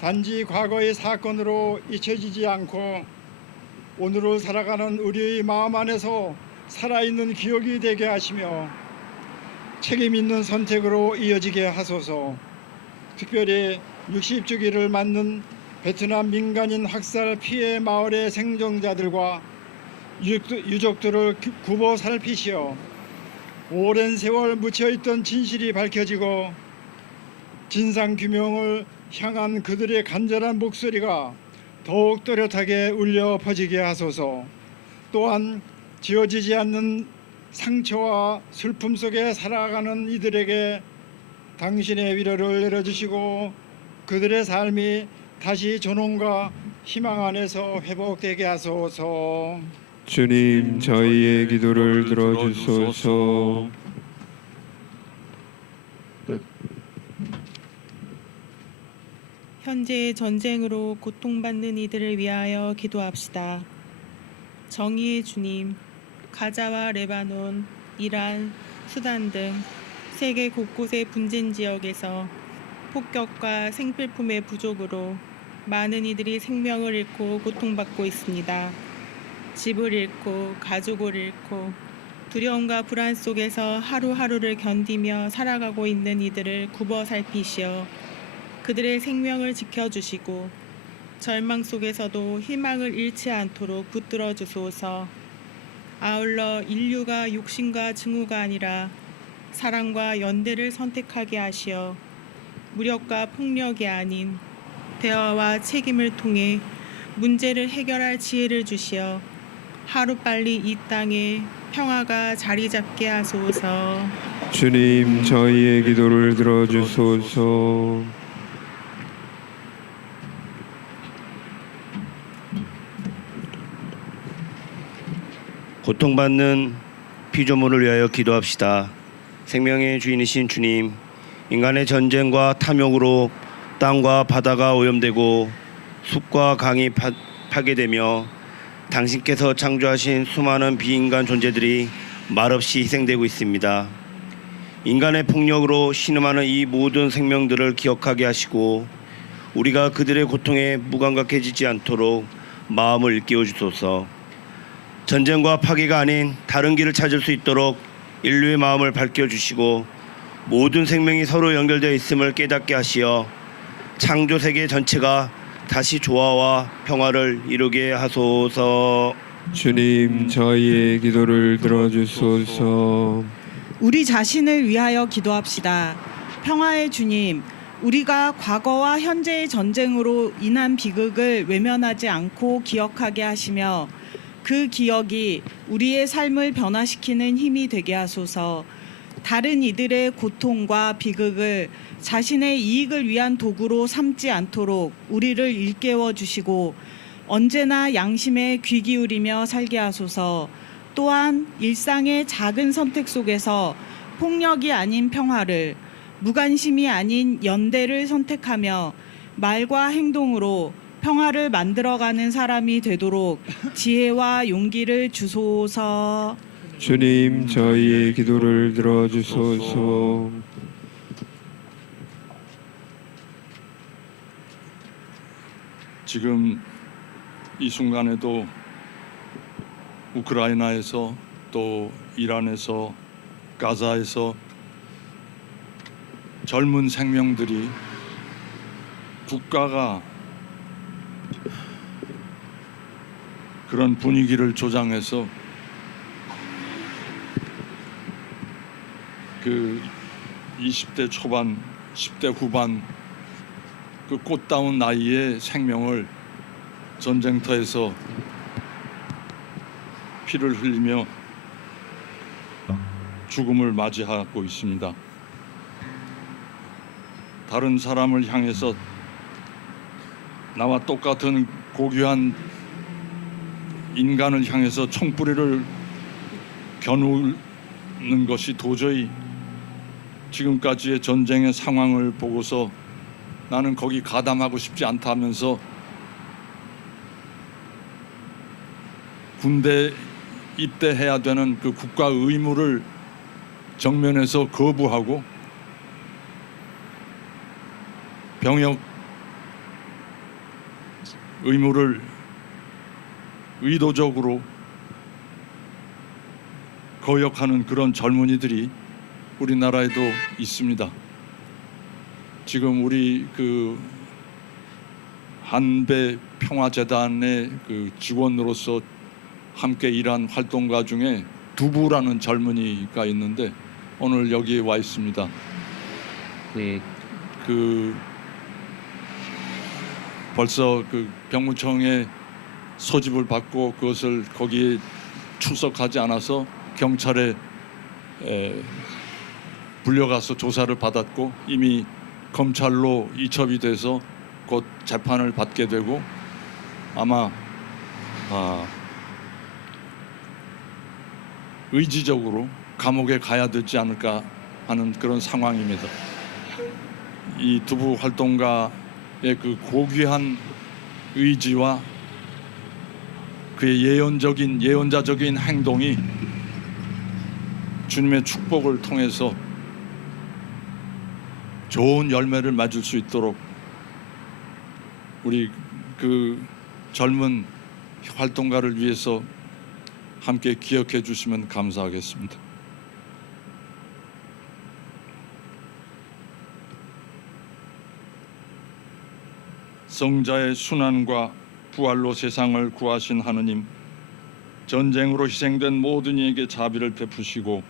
단지 과거의 사건으로 잊혀지지 않고 오늘을 살아가는 우리의 마음 안에서 살아있는 기억이 되게 하시며 책임 있는 선택으로 이어지게 하소서. 특별히 60주기를 맞는 베트남 민간인 학살 피해 마을의 생존자들과 유족들을 굽어 살피시어 오랜 세월 묻혀있던 진실이 밝혀지고 진상규명을 향한 그들의 간절한 목소리가 더욱 또렷하게 울려 퍼지게 하소서. 또한 지워지지 않는 상처와 슬픔 속에 살아가는 이들에게 당신의 위로를 내려주시고 그들의 삶이 다시 존엄과 희망 안에서 회복되게 하소서. 주님, 저희의 기도를 들어주소서. 현재의 전쟁으로 고통받는 이들을 위하여 기도합시다. 정의의 주님, 가자와 레바논, 이란, 수단 등 세계 곳곳의 분진 지역에서 폭격과 생필품의 부족으로 많은 이들이 생명을 잃고 고통받고 있습니다. 집을 잃고 가족을 잃고 두려움과 불안 속에서 하루하루를 견디며 살아가고 있는 이들을 굽어 살피시어 그들의 생명을 지켜주시고 절망 속에서도 희망을 잃지 않도록 붙들어 주소서. 아울러 인류가 욕심과 증오가 아니라 사랑과 연대를 선택하게 하시어 무력과 폭력이 아닌 대화와 책임을 통해 문제를 해결할 지혜를 주시어 하루빨리 이 땅에 평화가 자리 잡게 하소서. 주님, 저희의 기도를 들어주소서. 고통받는 피조물을 위하여 기도합시다. 생명의 주인이신 주님, 인간의 전쟁과 탐욕으로 땅과 바다가 오염되고 숲과 강이 파괴되며 당신께서 창조하신 수많은 비인간 존재들이 말없이 희생되고 있습니다. 인간의 폭력으로 신음하는 이 모든 생명들을 기억하게 하시고 우리가 그들의 고통에 무감각해지지 않도록 마음을 일깨워 주소서. 전쟁과 파괴가 아닌 다른 길을 찾을 수 있도록 인류의 마음을 밝혀주시고 모든 생명이 서로 연결되어 있음을 깨닫게 하시어 창조 세계 전체가 다시 조화와 평화를 이루게 하소서. 주님, 저희의 기도를 들어주소서. 우리 자신을 위하여 기도합시다. 평화의 주님, 우리가 과거와 현재의 전쟁으로 인한 비극을 외면하지 않고 기억하게 하시며 그 기억이 우리의 삶을 변화시키는 힘이 되게 하소서. 다른 이들의 고통과 비극을 자신의 이익을 위한 도구로 삼지 않도록 우리를 일깨워 주시고 언제나 양심에 귀 기울이며 살게 하소서. 또한 일상의 작은 선택 속에서 폭력이 아닌 평화를, 무관심이 아닌 연대를 선택하며 말과 행동으로 평화를 만들어가는 사람이 되도록 지혜와 용기를 주소서. 주님, 저희의 기도를 들어주소서. 지금 이 순간에도 우크라이나에서 또 이란에서 가자에서 젊은 생명들이 국가가 그런 분위기를 조장해서 그 20대 초반, 10대 후반 그 꽃다운 나이의 생명을 전쟁터에서 피를 흘리며 죽음을 맞이하고 있습니다. 다른 사람을 향해서 나와 똑같은 고귀한 인간을 향해서 총뿌리를 겨누는 것이 도저히 지금까지의 전쟁의 상황을 보고서 나는 거기 가담하고 싶지 않다 하면서 군대 입대해야 되는 그 국가 의무를 정면에서 거부하고 병역 의무를 의도적으로 거역하는 그런 젊은이들이 우리나라에도 있습니다. 지금 우리 그 한배 평화재단의 그 직원으로서 함께 일한 활동가 중에 두부라는 젊은이가 있는데 오늘 여기에 와 있습니다. 네, 그 벌써 그 병무청에 소집을 받고 그것을 거기에 출석하지 않아서 경찰에 불려가서 조사를 받았고 이미 검찰로 이첩이 돼서 곧 재판을 받게 되고 아마 의지적으로 감옥에 가야 되지 않을까 하는 그런 상황입니다. 이 두부 활동가의 그 고귀한 의지와 그의 예언자적인 행동이 주님의 축복을 통해서 좋은 열매를 맺을 수 있도록 우리 그 젊은 활동가를 위해서 함께 기억해 주시면 감사하겠습니다. 성자의 순환과 부활로 세상을 구하신 하느님, 전쟁으로 희생된 모든 이에게 자비를 베푸시고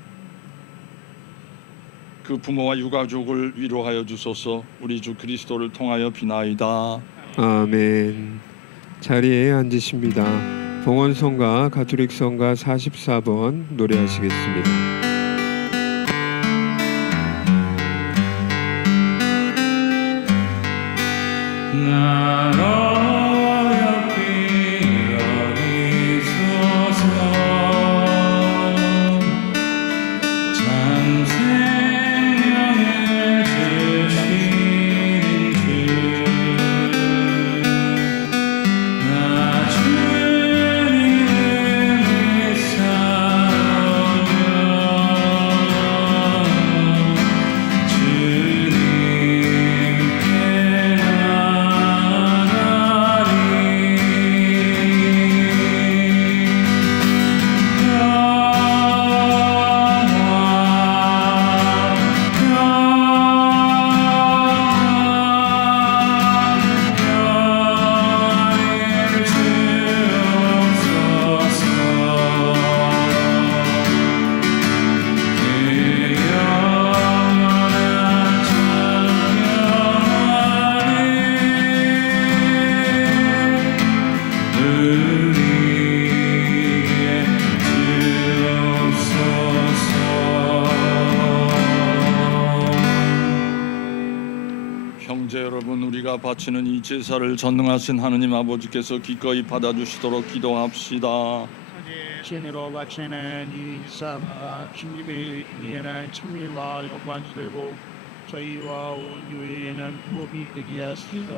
그 부모와 유가족을 위로하여 주소서. 우리 주 그리스도를 통하여 비나이다. 아멘. 자리에 앉으십니다. 봉헌성가 가톨릭성가 44번 노래하시겠습니다. 형제 여러분, 우리가 바치는 이 제사를 전능하신 하느님 아버지께서 기꺼이 받아주시도록 기도합시다. 신으로 바치는 이 사바 주님의 위대한 천리와 영광되고 저희와 온 유에는 복이 되게 하시다.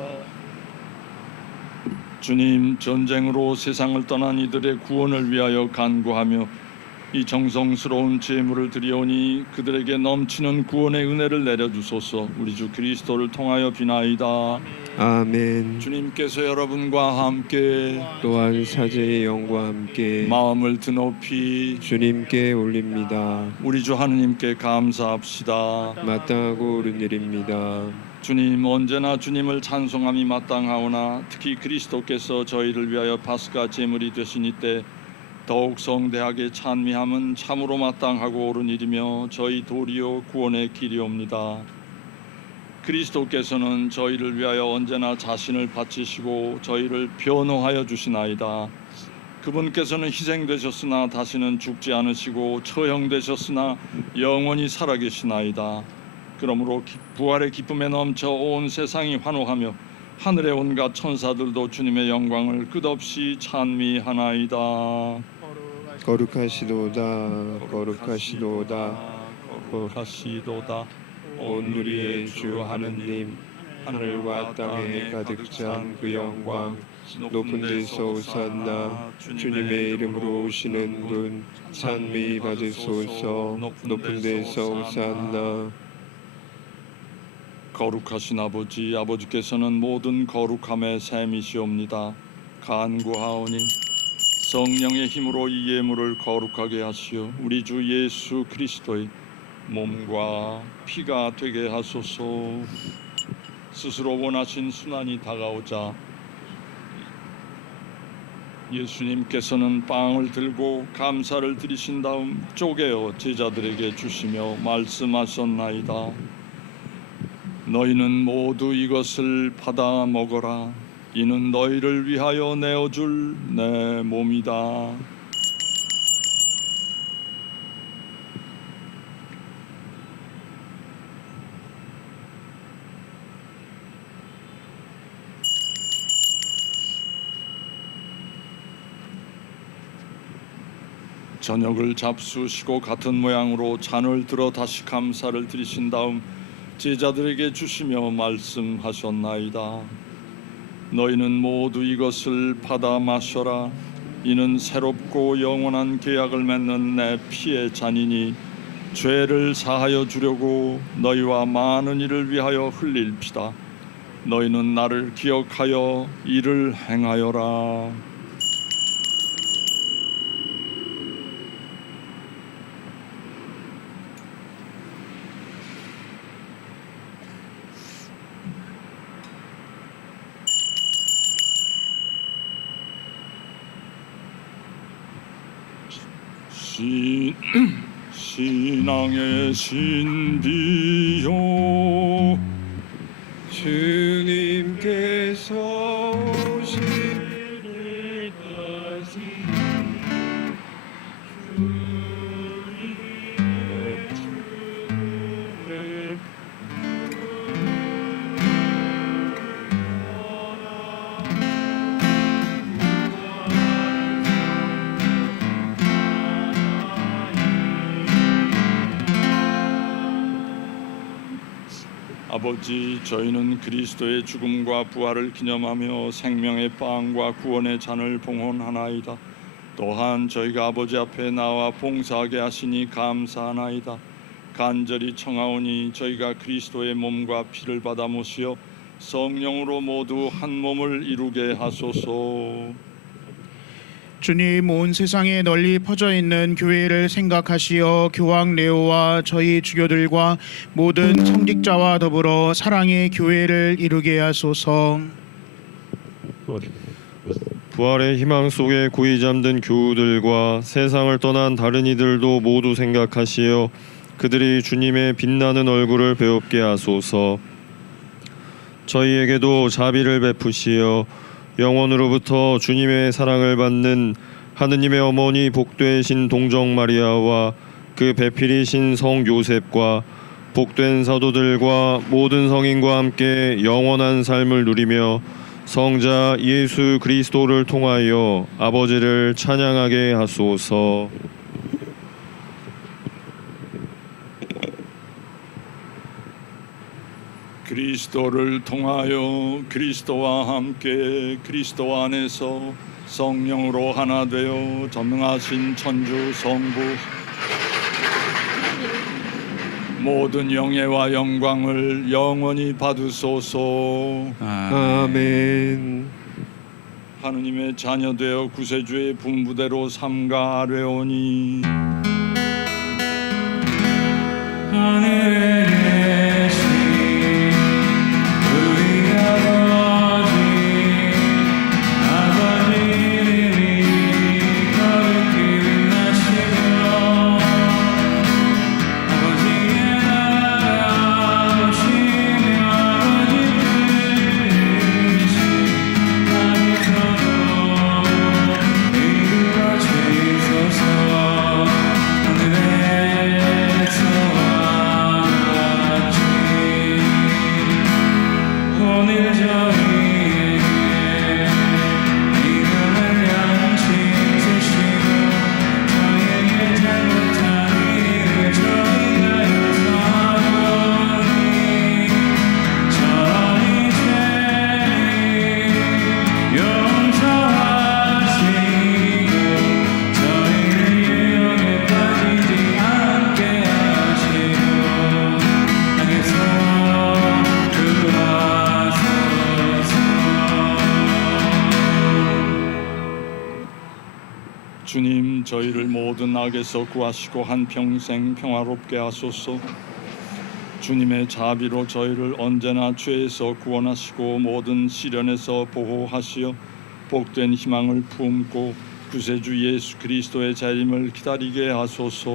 주님, 전쟁으로 세상을 떠난 이들의 구원을 위하여 간구하며 이 정성스러운 제물을 드리오니 그들에게 넘치는 구원의 은혜를 내려주소서. 우리 주 그리스도를 통하여 비나이다. 아멘. 주님께서 여러분과 함께 또한 사제의 영과 함께 마음을 드높이 주님께 올립니다. 우리 주 하느님께 감사합시다. 마땅하고 옳은 일입니다. 주님, 언제나 주님을 찬송함이 마땅하오나 특히 그리스도께서 저희를 위하여 파스가 제물이 되신 이때 더욱 성대하게 찬미함은 참으로 마땅하고 옳은 일이며 저희 도리요 구원의 길이옵니다. 그리스도께서는 저희를 위하여 언제나 자신을 바치시고 저희를 변호하여 주시나이다. 그분께서는 희생되셨으나 다시는 죽지 않으시고 처형되셨으나 영원히 살아계시나이다. 그러므로 부활의 기쁨에 넘쳐 온 세상이 환호하며 하늘의 온갖 천사들도 주님의 영광을 끝없이 찬미하나이다. 거룩하시도다. 거룩하시도다. 거룩하시도다. 온 우리의 주 하느님, 하늘과 땅에 가득 찬 그 영광, 높은 데서 오산나. 주님의 이름으로 오시는 분 찬미 받으소서. 높은 데서 오산나. 거룩하신 아버지, 아버지께서는 모든 거룩함의 샘이시옵니다. 간구하오니 성령의 힘으로 이 예물을 거룩하게 하시어 우리 주 예수 그리스도의 몸과 피가 되게 하소서. 스스로 원하신 순환이 다가오자 예수님께서는 빵을 들고 감사를 드리신 다음 쪼개어 제자들에게 주시며 말씀하셨나이다. 너희는 모두 이것을 받아 먹어라. 이는 너희를 위하여 내어줄 내 몸이다. 저녁을 잡수시고 같은 모양으로 잔을 들어 다시 감사를 드리신 다음 제자들에게 주시며 말씀하셨나이다. 너희는 모두 이것을 받아 마셔라. 이는 새롭고 영원한 계약을 맺는 내 피의 잔이니 죄를 사하여 주려고 너희와 많은 이를 위하여 흘릴 피다. 너희는 나를 기억하여 이를 행하여라. 신앙의 신비요 주님께서 오신 아버지, 저희는 그리스도의 죽음과 부활을 기념하며 생명의 빵과 구원의 잔을 봉헌하나이다. 또한 저희가 아버지 앞에 나와 봉사하게 하시니 감사하나이다. 간절히 청하오니 저희가 그리스도의 몸과 피를 받아 모시어 성령으로 모두 한 몸을 이루게 하소서. 주님, 온 세상에 널리 퍼져 있는 교회를 생각하시어 교황 레오와 저희 주교들과 모든 성직자와 더불어 사랑의 교회를 이루게 하소서. 부활의 희망 속에 고이 잠든 교우들과 세상을 떠난 다른 이들도 모두 생각하시어 그들이 주님의 빛나는 얼굴을 배웁게 하소서. 저희에게도 자비를 베푸시어 영원으로부터 주님의 사랑을 받는 하느님의 어머니 복되신 동정 마리아와 그 배필이신 성 요셉과 복된 사도들과 모든 성인과 함께 영원한 삶을 누리며 성자 예수 그리스도를 통하여 아버지를 찬양하게 하소서. 그리스도를 통하여 그리스도와 함께 그리스도 안에서 성령으로 하나 되어 전능하신 천주 성부 모든 영예와 영광을 영원히 받으소서. 아멘. 하느님의 자녀 되어 구세주의 분부대로 삼가하려니 하늘에 주님, 저희를 모든 악에서 구하시고 한평생 평화롭게 하소서. 주님의 자비로 저희를 언제나 죄에서 구원하시고 모든 시련에서 보호하시어 복된 희망을 품고 구세주 예수 그리스도의 재림을 기다리게 하소서.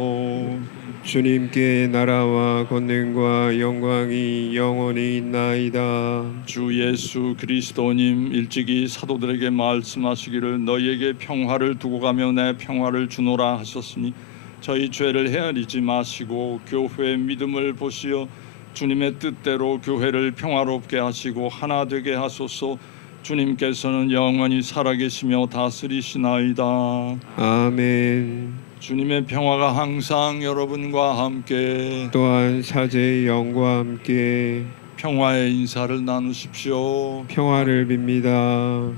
주님께 나라와 권능과 영광이 영원히 있나이다. 주 예수 그리스도님, 일찍이 사도들에게 말씀하시기를 너희에게 평화를 두고 가며 내 평화를 주노라 하셨으니 저희 죄를 헤아리지 마시고 교회의 믿음을 보시어 주님의 뜻대로 교회를 평화롭게 하시고 하나 되게 하소서. 주님께서는 영원히 살아계시며 다스리시나이다. 아멘. 주님의 평화가 항상 여러분과 함께, 또한 사제의 영과 함께 평화의 인사를 나누십시오. 평화를 빕니다.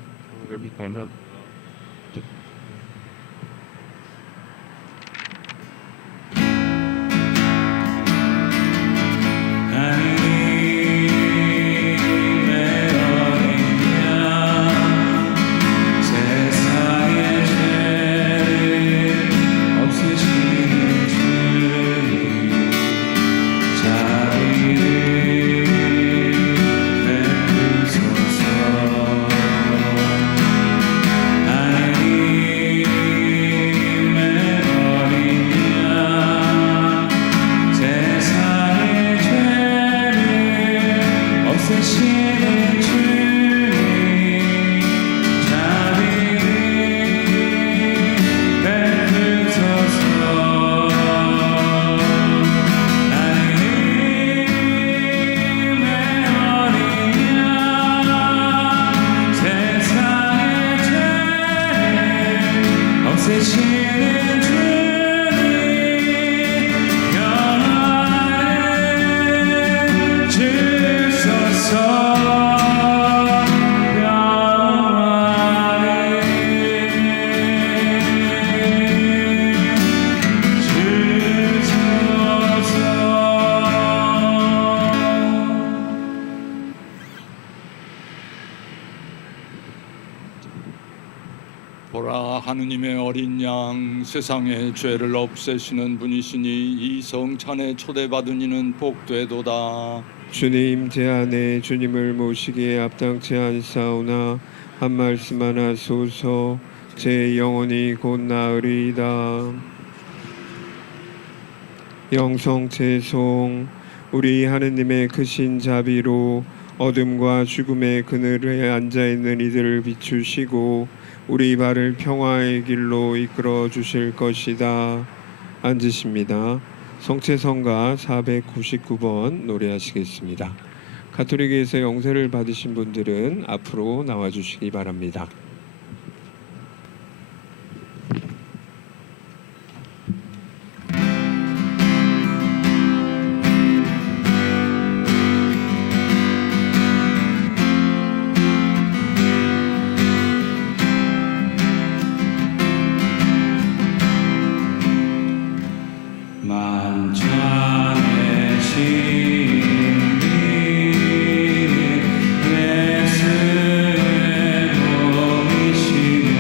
보라, 하느님의 어린 양, 세상의 죄를 없애시는 분이시니 이 성찬에 초대받은 이는 복되도다. 주님, 제 안에 주님을 모시기에 합당치 않사오나 한 말씀 하소서. 제 영혼이 곧 나으리이다. 영성 채송. 우리 하느님의 크신 자비로 어둠과 죽음의 그늘에 앉아있는 이들을 비추시고 우리 발을 평화의 길로 이끌어 주실 것이다. 앉으십니다. 성채성가 499번 노래하시겠습니다. 가톨릭에서 영세를 받으신 분들은 앞으로 나와주시기 바랍니다. 만찬의 신비 예수의 몸이시며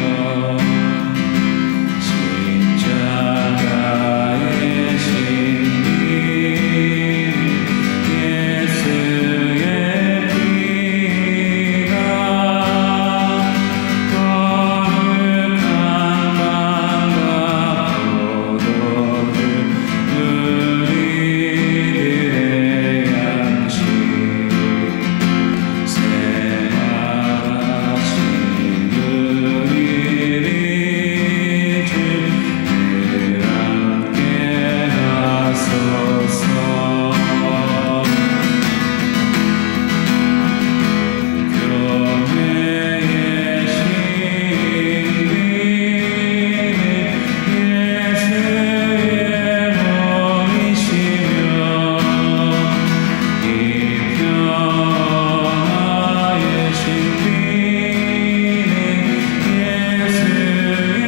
십자가의 신비 예수의 피가 거룩한 맘과 포도주 우리들의 양식 생활하신 우리를 주를 함께 하소서. 교회의 신비 예수의 몸이시며 이 평화의 신비 예수의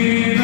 피가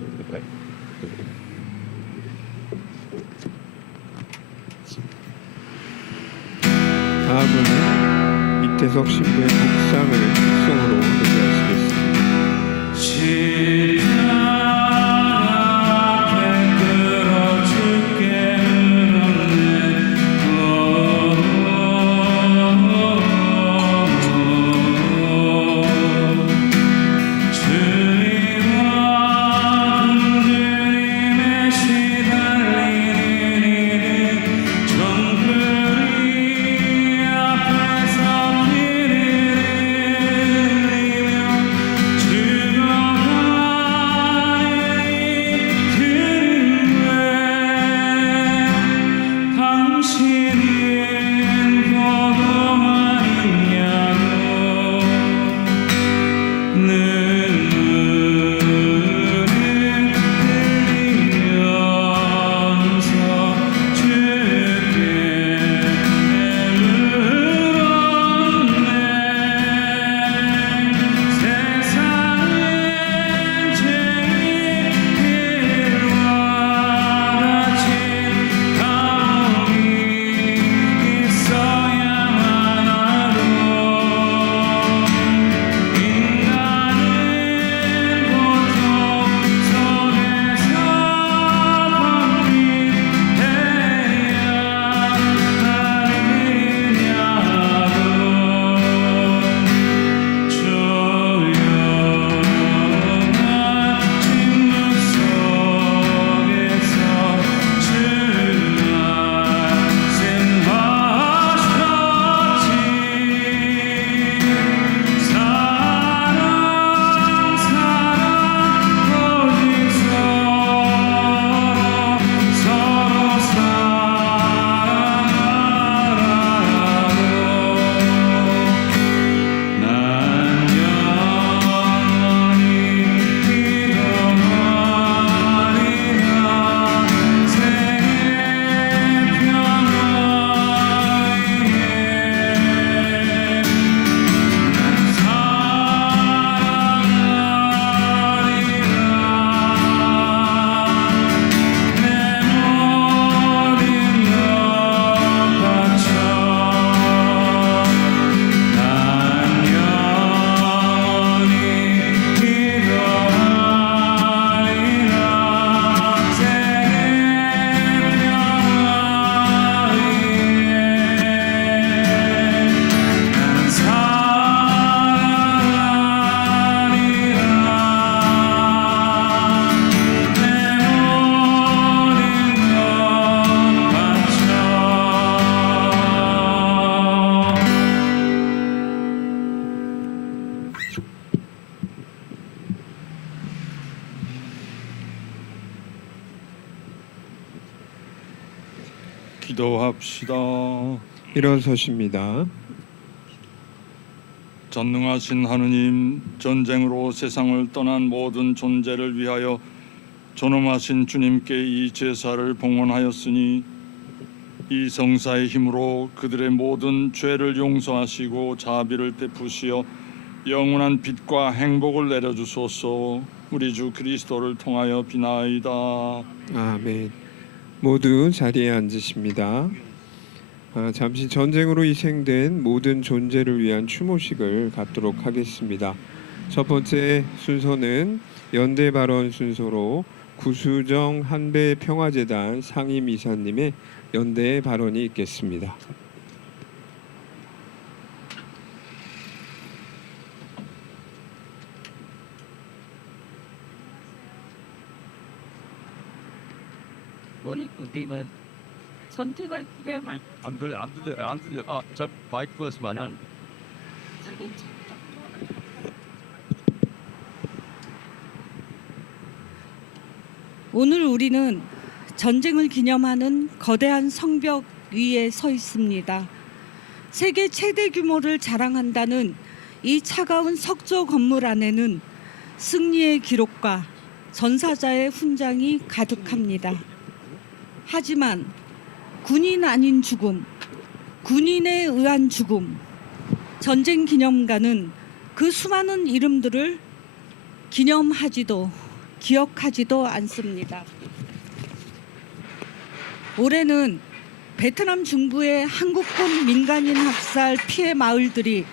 우리가 다음은 이태석 신부의 묵상을 특성으로 노래하시겠습니다. 십자가 앞에 끌어 죽게 물었네. 주님과 군주님의 시달리는 이들 정글이 앞에서 피를 흘리며 죽어가는 기도합시다. 일어서십니다. 전능하신 하느님, 전쟁으로 세상을 떠난 모든 존재를 위하여 존엄하신 주님께 이 제사를 봉헌하였으니 이 성사의 힘으로 그들의 모든 죄를 용서하시고 자비를 베푸시어 영원한 빛과 행복을 내려주소서. 우리 주 그리스도를 통하여 비나이다. 아멘. 모두 자리에 앉으십니다. 잠시 전쟁으로 희생된 모든 존재를 위한 추모식을 갖도록 하겠습니다. 첫 번째 순서는 연대 발언 순서로 구수정 한배평화재단 상임이사님의 연대 발언이 있겠습니다. 머리 끄기만 선택할 기회만 안 들려. 저 마이크만 오늘 우리는 전쟁을 기념하는 거대한 성벽 위에 서 있습니다. 세계 최대 규모를 자랑한다는 이 차가운 석조 건물 안에는 승리의 기록과 전사자의 훈장이 가득합니다. 하지만 군인 아닌 죽음, 군인에 의한 죽음, 전쟁 기념관은 그 수많은 이름들을 기념하지도 기억하지도 않습니다. 올해는 베트남 중부의 한국군 민간인 학살 피해 마을들이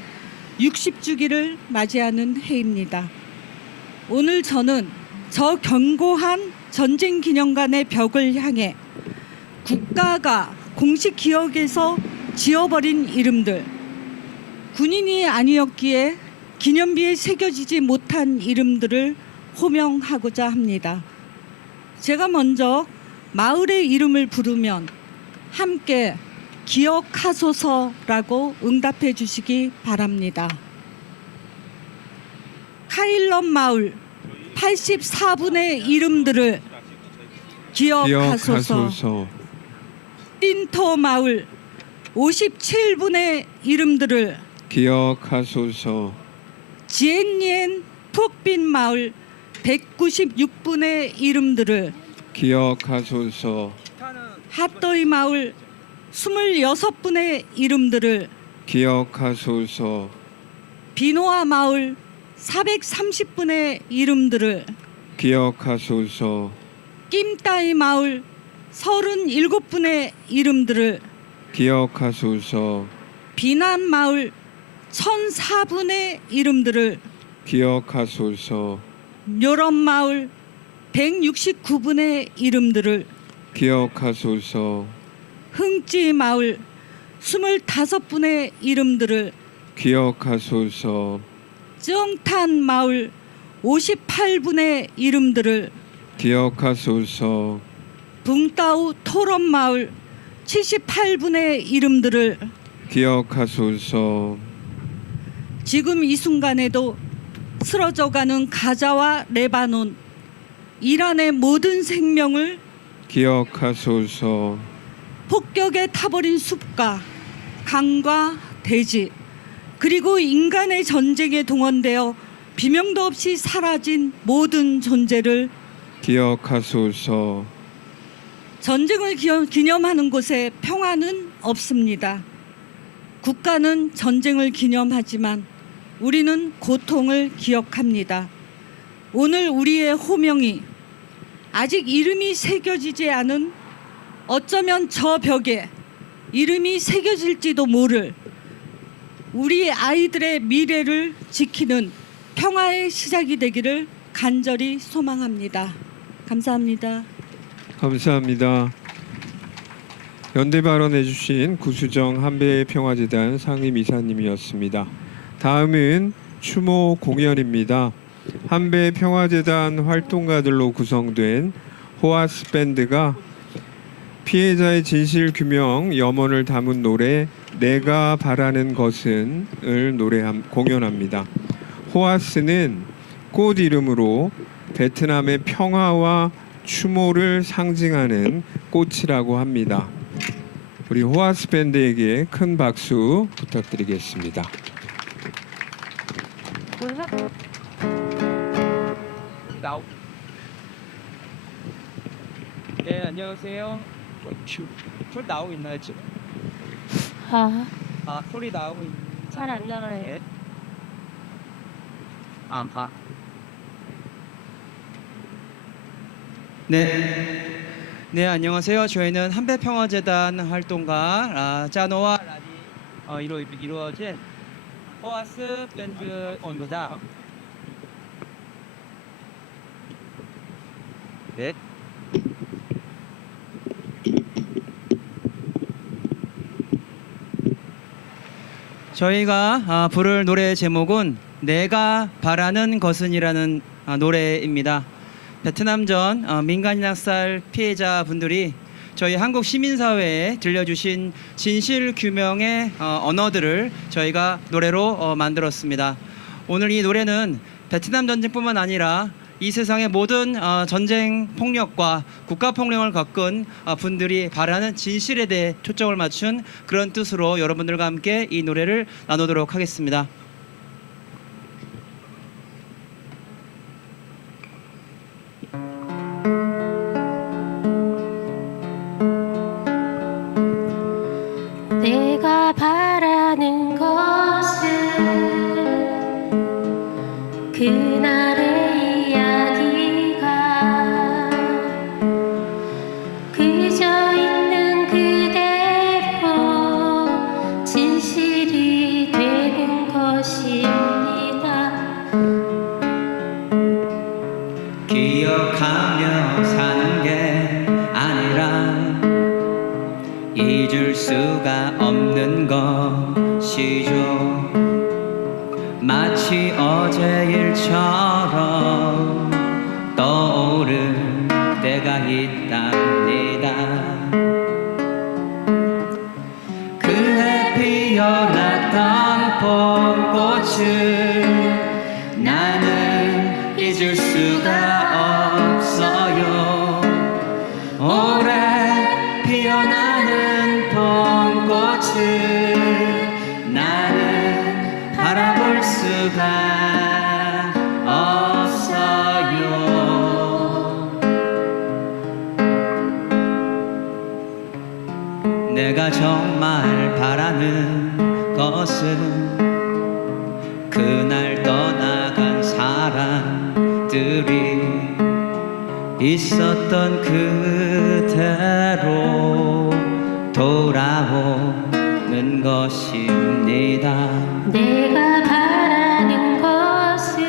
60주기를 맞이하는 해입니다. 오늘 저는 저 견고한 전쟁 기념관의 벽을 향해 국가가 공식 기억에서 지워버린 이름들, 군인이 아니었기에 기념비에 새겨지지 못한 이름들을 호명하고자 합니다. 제가 먼저 마을의 이름을 부르면 함께 기억하소서라고 응답해 주시기 바랍니다. 카일런 마을 84분의 이름들을 기억하소서. 틴토 마을 57분의 이름들을 기억하소서. 지엔니엔 푹빈 마을 196분의 이름들을 기억하소서. 핫도이 마을 26분의 이름들을 기억하소서. 비노아 마을 430분의 이름들을 기억하소서. 낌따이 마을 37분의 이름들을 기억하소서. 비난 마을 1004분의 이름들을 기억하소서. 요런 마을 169분의 이름들을 기억하소서. 흥찌 마을 25분의 이름들을 기억하소서. 정탄 마을 58분의 이름들을 기억하소서. 붕따우 토론 마을 78분의 이름들을 기억하소서. 지금 이 순간에도 쓰러져가는 가자와 레바논, 이란의 모든 생명을 기억하소서. 폭격에 타버린 숲과 강과 대지, 그리고 인간의 전쟁에 동원되어 비명도 없이 사라진 모든 존재를 기억하소서. 전쟁을 기념하는 곳에 평화는 없습니다. 국가는 전쟁을 기념하지만 우리는 고통을 기억합니다. 오늘 우리의 호명이 아직 이름이 새겨지지 않은, 어쩌면 저 벽에 이름이 새겨질지도 모를 우리 아이들의 미래를 지키는 평화의 시작이 되기를 간절히 소망합니다. 감사합니다. 감사합니다. 연대 발언해 주신 구수정 한배평화재단 상임이사님이었습니다. 다음은 추모 공연입니다. 한배평화재단 활동가들로 구성된 호아스 밴드가 피해자의 진실 규명 염원을 담은 노래 내가 바라는 것은을 공연합니다. 호아스는 꽃 이름으로 베트남의 평화와 추모를 상징하는 꽃이라고 합니다. 우리 호아스 밴드에게 큰 박수 부탁드리겠습니다. 네, 안녕하세요. 소리 나오고 있나요 지금? 소리 나오고 잘 안 나가요. 네, 안녕하세요. 저희는 한배평화재단 활동가 짜노와 라디 이루어진 호아스 밴드입니다. 네. 저희가 부를 노래 제목은 내가 바라는 것은이라는 노래입니다. 베트남전 민간 낙살 피해자분들이 저희 한국 시민사회에 들려주신 진실 규명의 언어들을 저희가 노래로 만들었습니다. 오늘 이 노래는 베트남 전쟁뿐만 아니라 이 세상의 모든 전쟁 폭력과 국가 폭력을 겪은 분들이 바라는 진실에 대해 초점을 맞춘 그런 뜻으로 여러분들과 함께 이 노래를 나누도록 하겠습니다. 내가 바라는 것은 그날의 이야기가 그저 있는 그대로 진실이 되는 것입니다. 기억하며 사는 게 아니라 잊을 수가 없는 것이죠. 마치 어제 일처럼 떠오를 때가 있답니다. 그해 피어났던 봄꽃을 나는 잊을 수가 없어요. 올해 피어나는 봄꽃을 나는 바라볼 수가 없어요. 내가 정말 바라는 것은 그날 떠나간 사람들이 있었던 그대로 돌아오는 것입니다. 내가 바라는 것은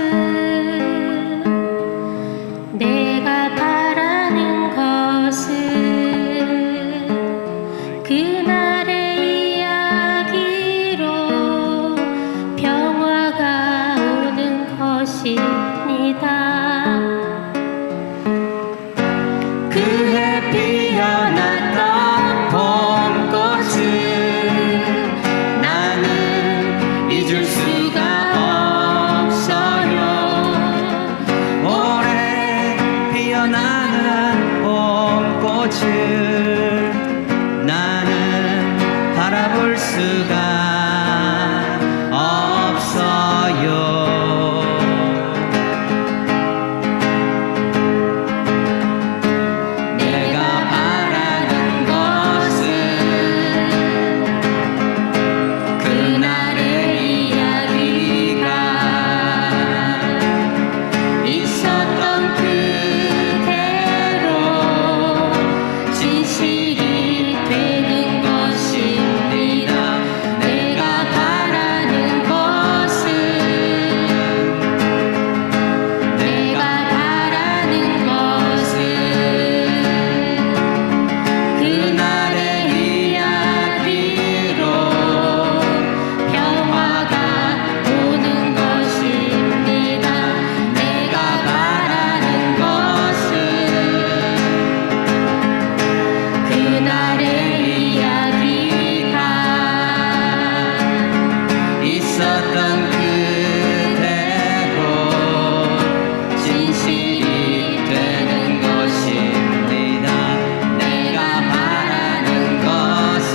그날의 이야기로 평화가 오는 것입니다. 그해 피어났던 봄꽃을 나는 잊을 수가 없어요. 올해 피어나는 봄꽃을 나는 바라볼 수가 없어요. 내가 바라는 것은 그날의 이야기가 있었던 그대로 진실이 되는 것입니다. 내가 바라는 것은 그날의 이야기로 평화가 오는 것입니다. 내가 바라는 것은 그날의 이야기가 있었던 그대로 진실이 되는 것입니다. 내가 바라는 것은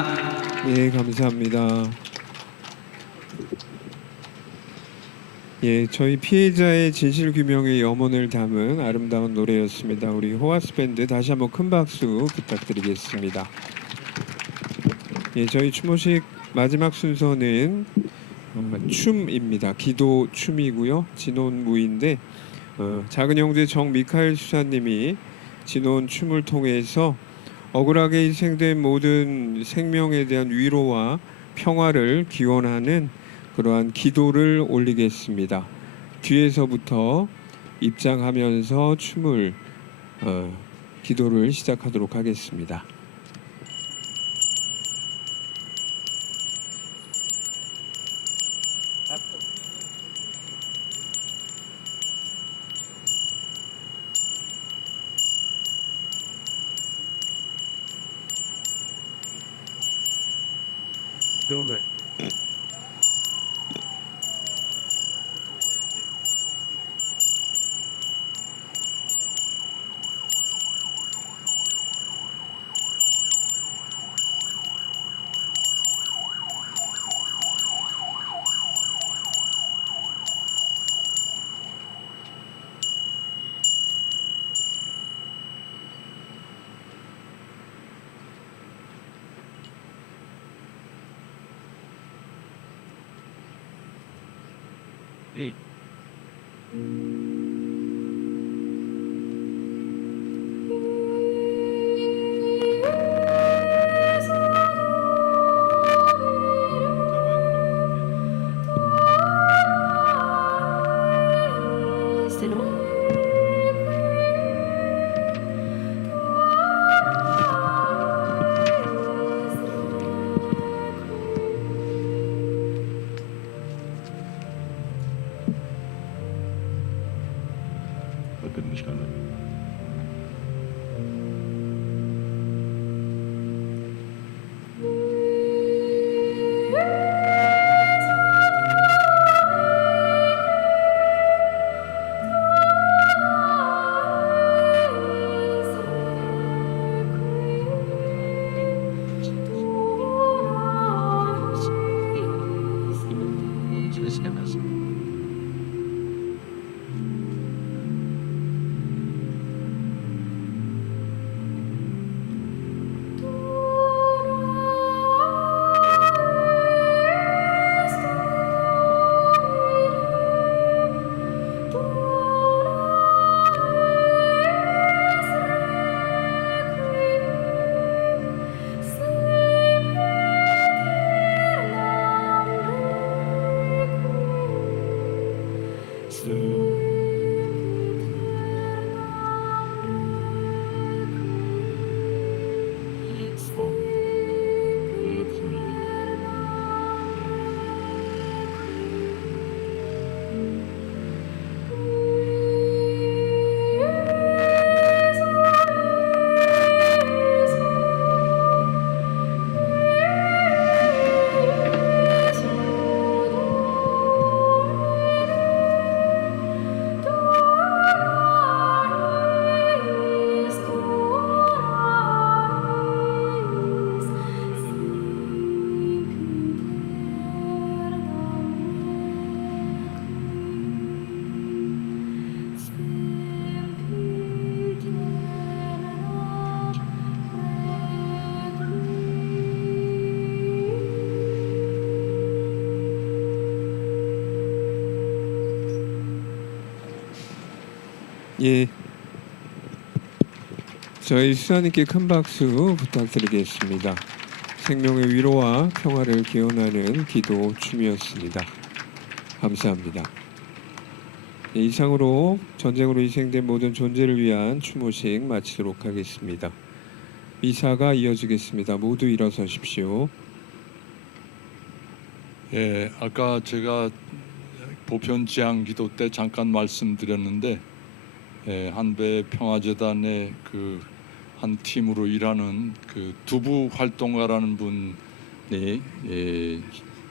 감사합니다. 예, 감사합니다. 예, 저희 피해자의 진실 규명의 염원을 담은 아름다운 노래였습니다. 우리 호아스 밴드 다시 한번 큰 박수 부탁드리겠습니다. 예, 저희 추모식 마지막 순서는 춤입니다. 기도 춤이고요. 진혼무인데 작은 형제 정미카엘 수사님이 진혼 춤을 통해서 억울하게 희생된 모든 생명에 대한 위로와 평화를 기원하는 그러한 기도를 올리겠습니다. 뒤에서부터 입장하면서 춤을 기도를 시작하도록 하겠습니다. 예, 저희 수사님께 큰 박수 부탁드리겠습니다. 생명의 위로와 평화를 기원하는 기도 춤이었습니다. 감사합니다. 네, 이상으로 전쟁으로 희생된 모든 존재를 위한 추모식 마치도록 하겠습니다. 미사가 이어지겠습니다. 모두 일어서십시오. 예, 아까 제가 보편 지향 기도 때 잠깐 말씀드렸는데 한배 평화재단의 그 한 팀으로 일하는 그 두부 활동가라는 분이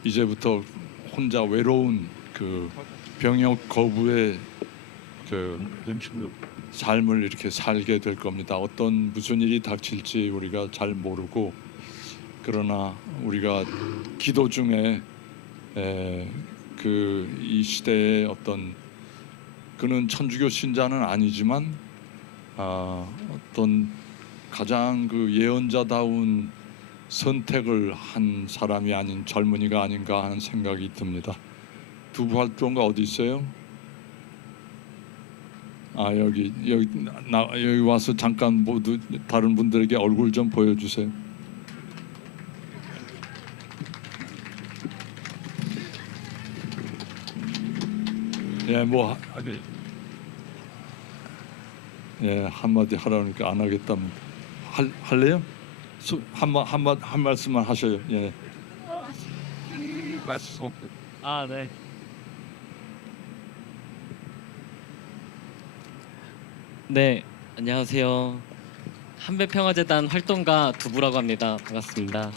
이제부터 혼자 외로운 그 병역 거부의 그 삶을 이렇게 살게 될 겁니다. 어떤 무슨 일이 닥칠지 우리가 잘 모르고 그러나 우리가 기도 중에 이 시대의 그는 천주교 신자는 아니지만 어떤 가장 그 예언자다운 선택을 한 사람이 아닌 젊은이가 아닌가 하는 생각이 듭니다. 두부 활동가 어디 있어요? 여기 와서 잠깐 모두 다른 분들에게 얼굴 좀 보여주세요. 한마디 하라니까 안 하겠답니다. 할래요? 한 말씀만 하셔요. 예. 네. 네, 안녕하세요. 한배평화재단 활동가 두부라고 합니다. 반갑습니다.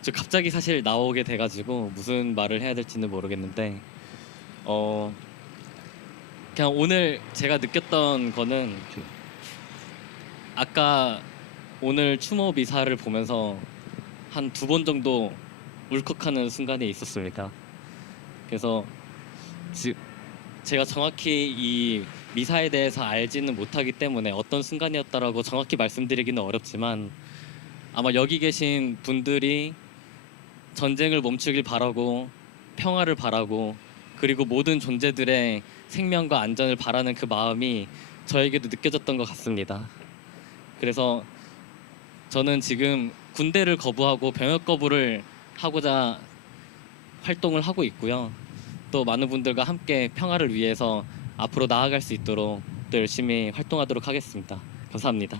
저 갑자기 사실 나오게 돼가지고 무슨 말을 해야 될지는 모르겠는데 그냥 오늘 제가 느꼈던 거는 아까 오늘 추모 미사를 보면서 한 2번 정도 울컥하는 순간이 있었습니다. 그래서 제가 정확히 이 미사에 대해서 알지는 못하기 때문에 어떤 순간이었다라고 정확히 말씀드리기는 어렵지만 아마 여기 계신 분들이 전쟁을 멈추길 바라고 평화를 바라고 그리고 모든 존재들의 생명과 안전을 바라는 그 마음이 저에게도 느껴졌던 것 같습니다. 그래서 저는 지금 군대를 거부하고 병역 거부를 하고자 활동을 하고 있고요. 또 많은 분들과 함께 평화를 위해서 앞으로 나아갈 수 있도록 또 열심히 활동하도록 하겠습니다. 감사합니다.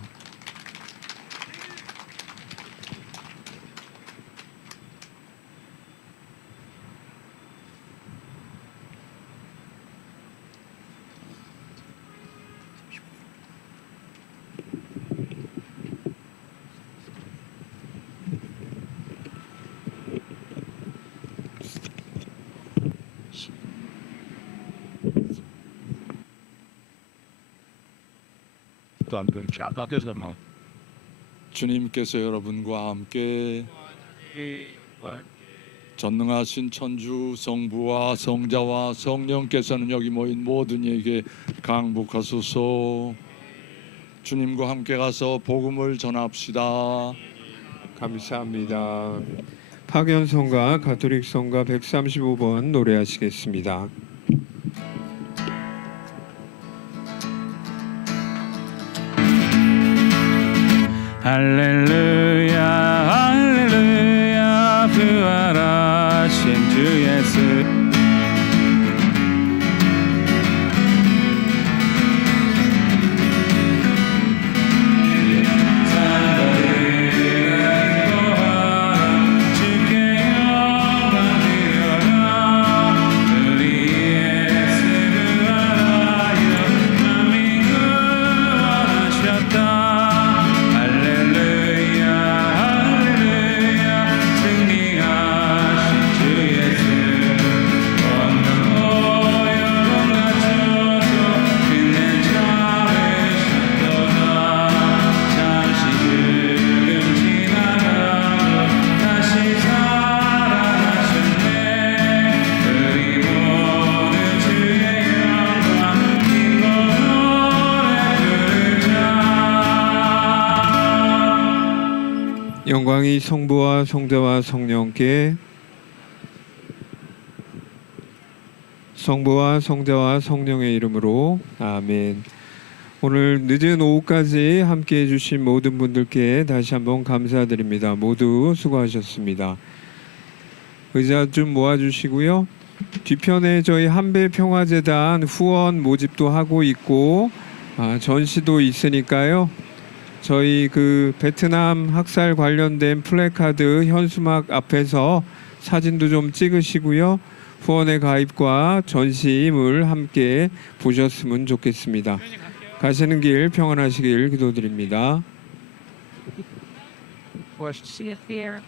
주님께서 여러분과 함께 전능하신 천주 성부와 성자와 성령께서는 여기 모인 모든 이에게 강복하소서. 주님과 함께 가서 복음을 전합시다. 감사합니다. 파견성가 가톨릭성가 135번 노래하시겠습니다. 할렐루야 할렐루야 부활하신 주 예수 영광이 성부와 성자와 성령께 성부와 성자와 성령의 이름으로 아멘. 오늘 늦은 오후까지 함께해 주신 모든 분들께 다시 한번 감사드립니다. 모두 수고하셨습니다. 의자 좀 모아주시고요. 뒤편에 저희 한배평화재단 후원 모집도 하고 있고 전시도 있으니까요. 저희 그 베트남 학살 관련된 플래카드 현수막 앞에서 사진도 좀 찍으시고요. 후원의 가입과 전시임을 함께 보셨으면 좋겠습니다. 가시는 길 평안하시길 기도드립니다. See it there.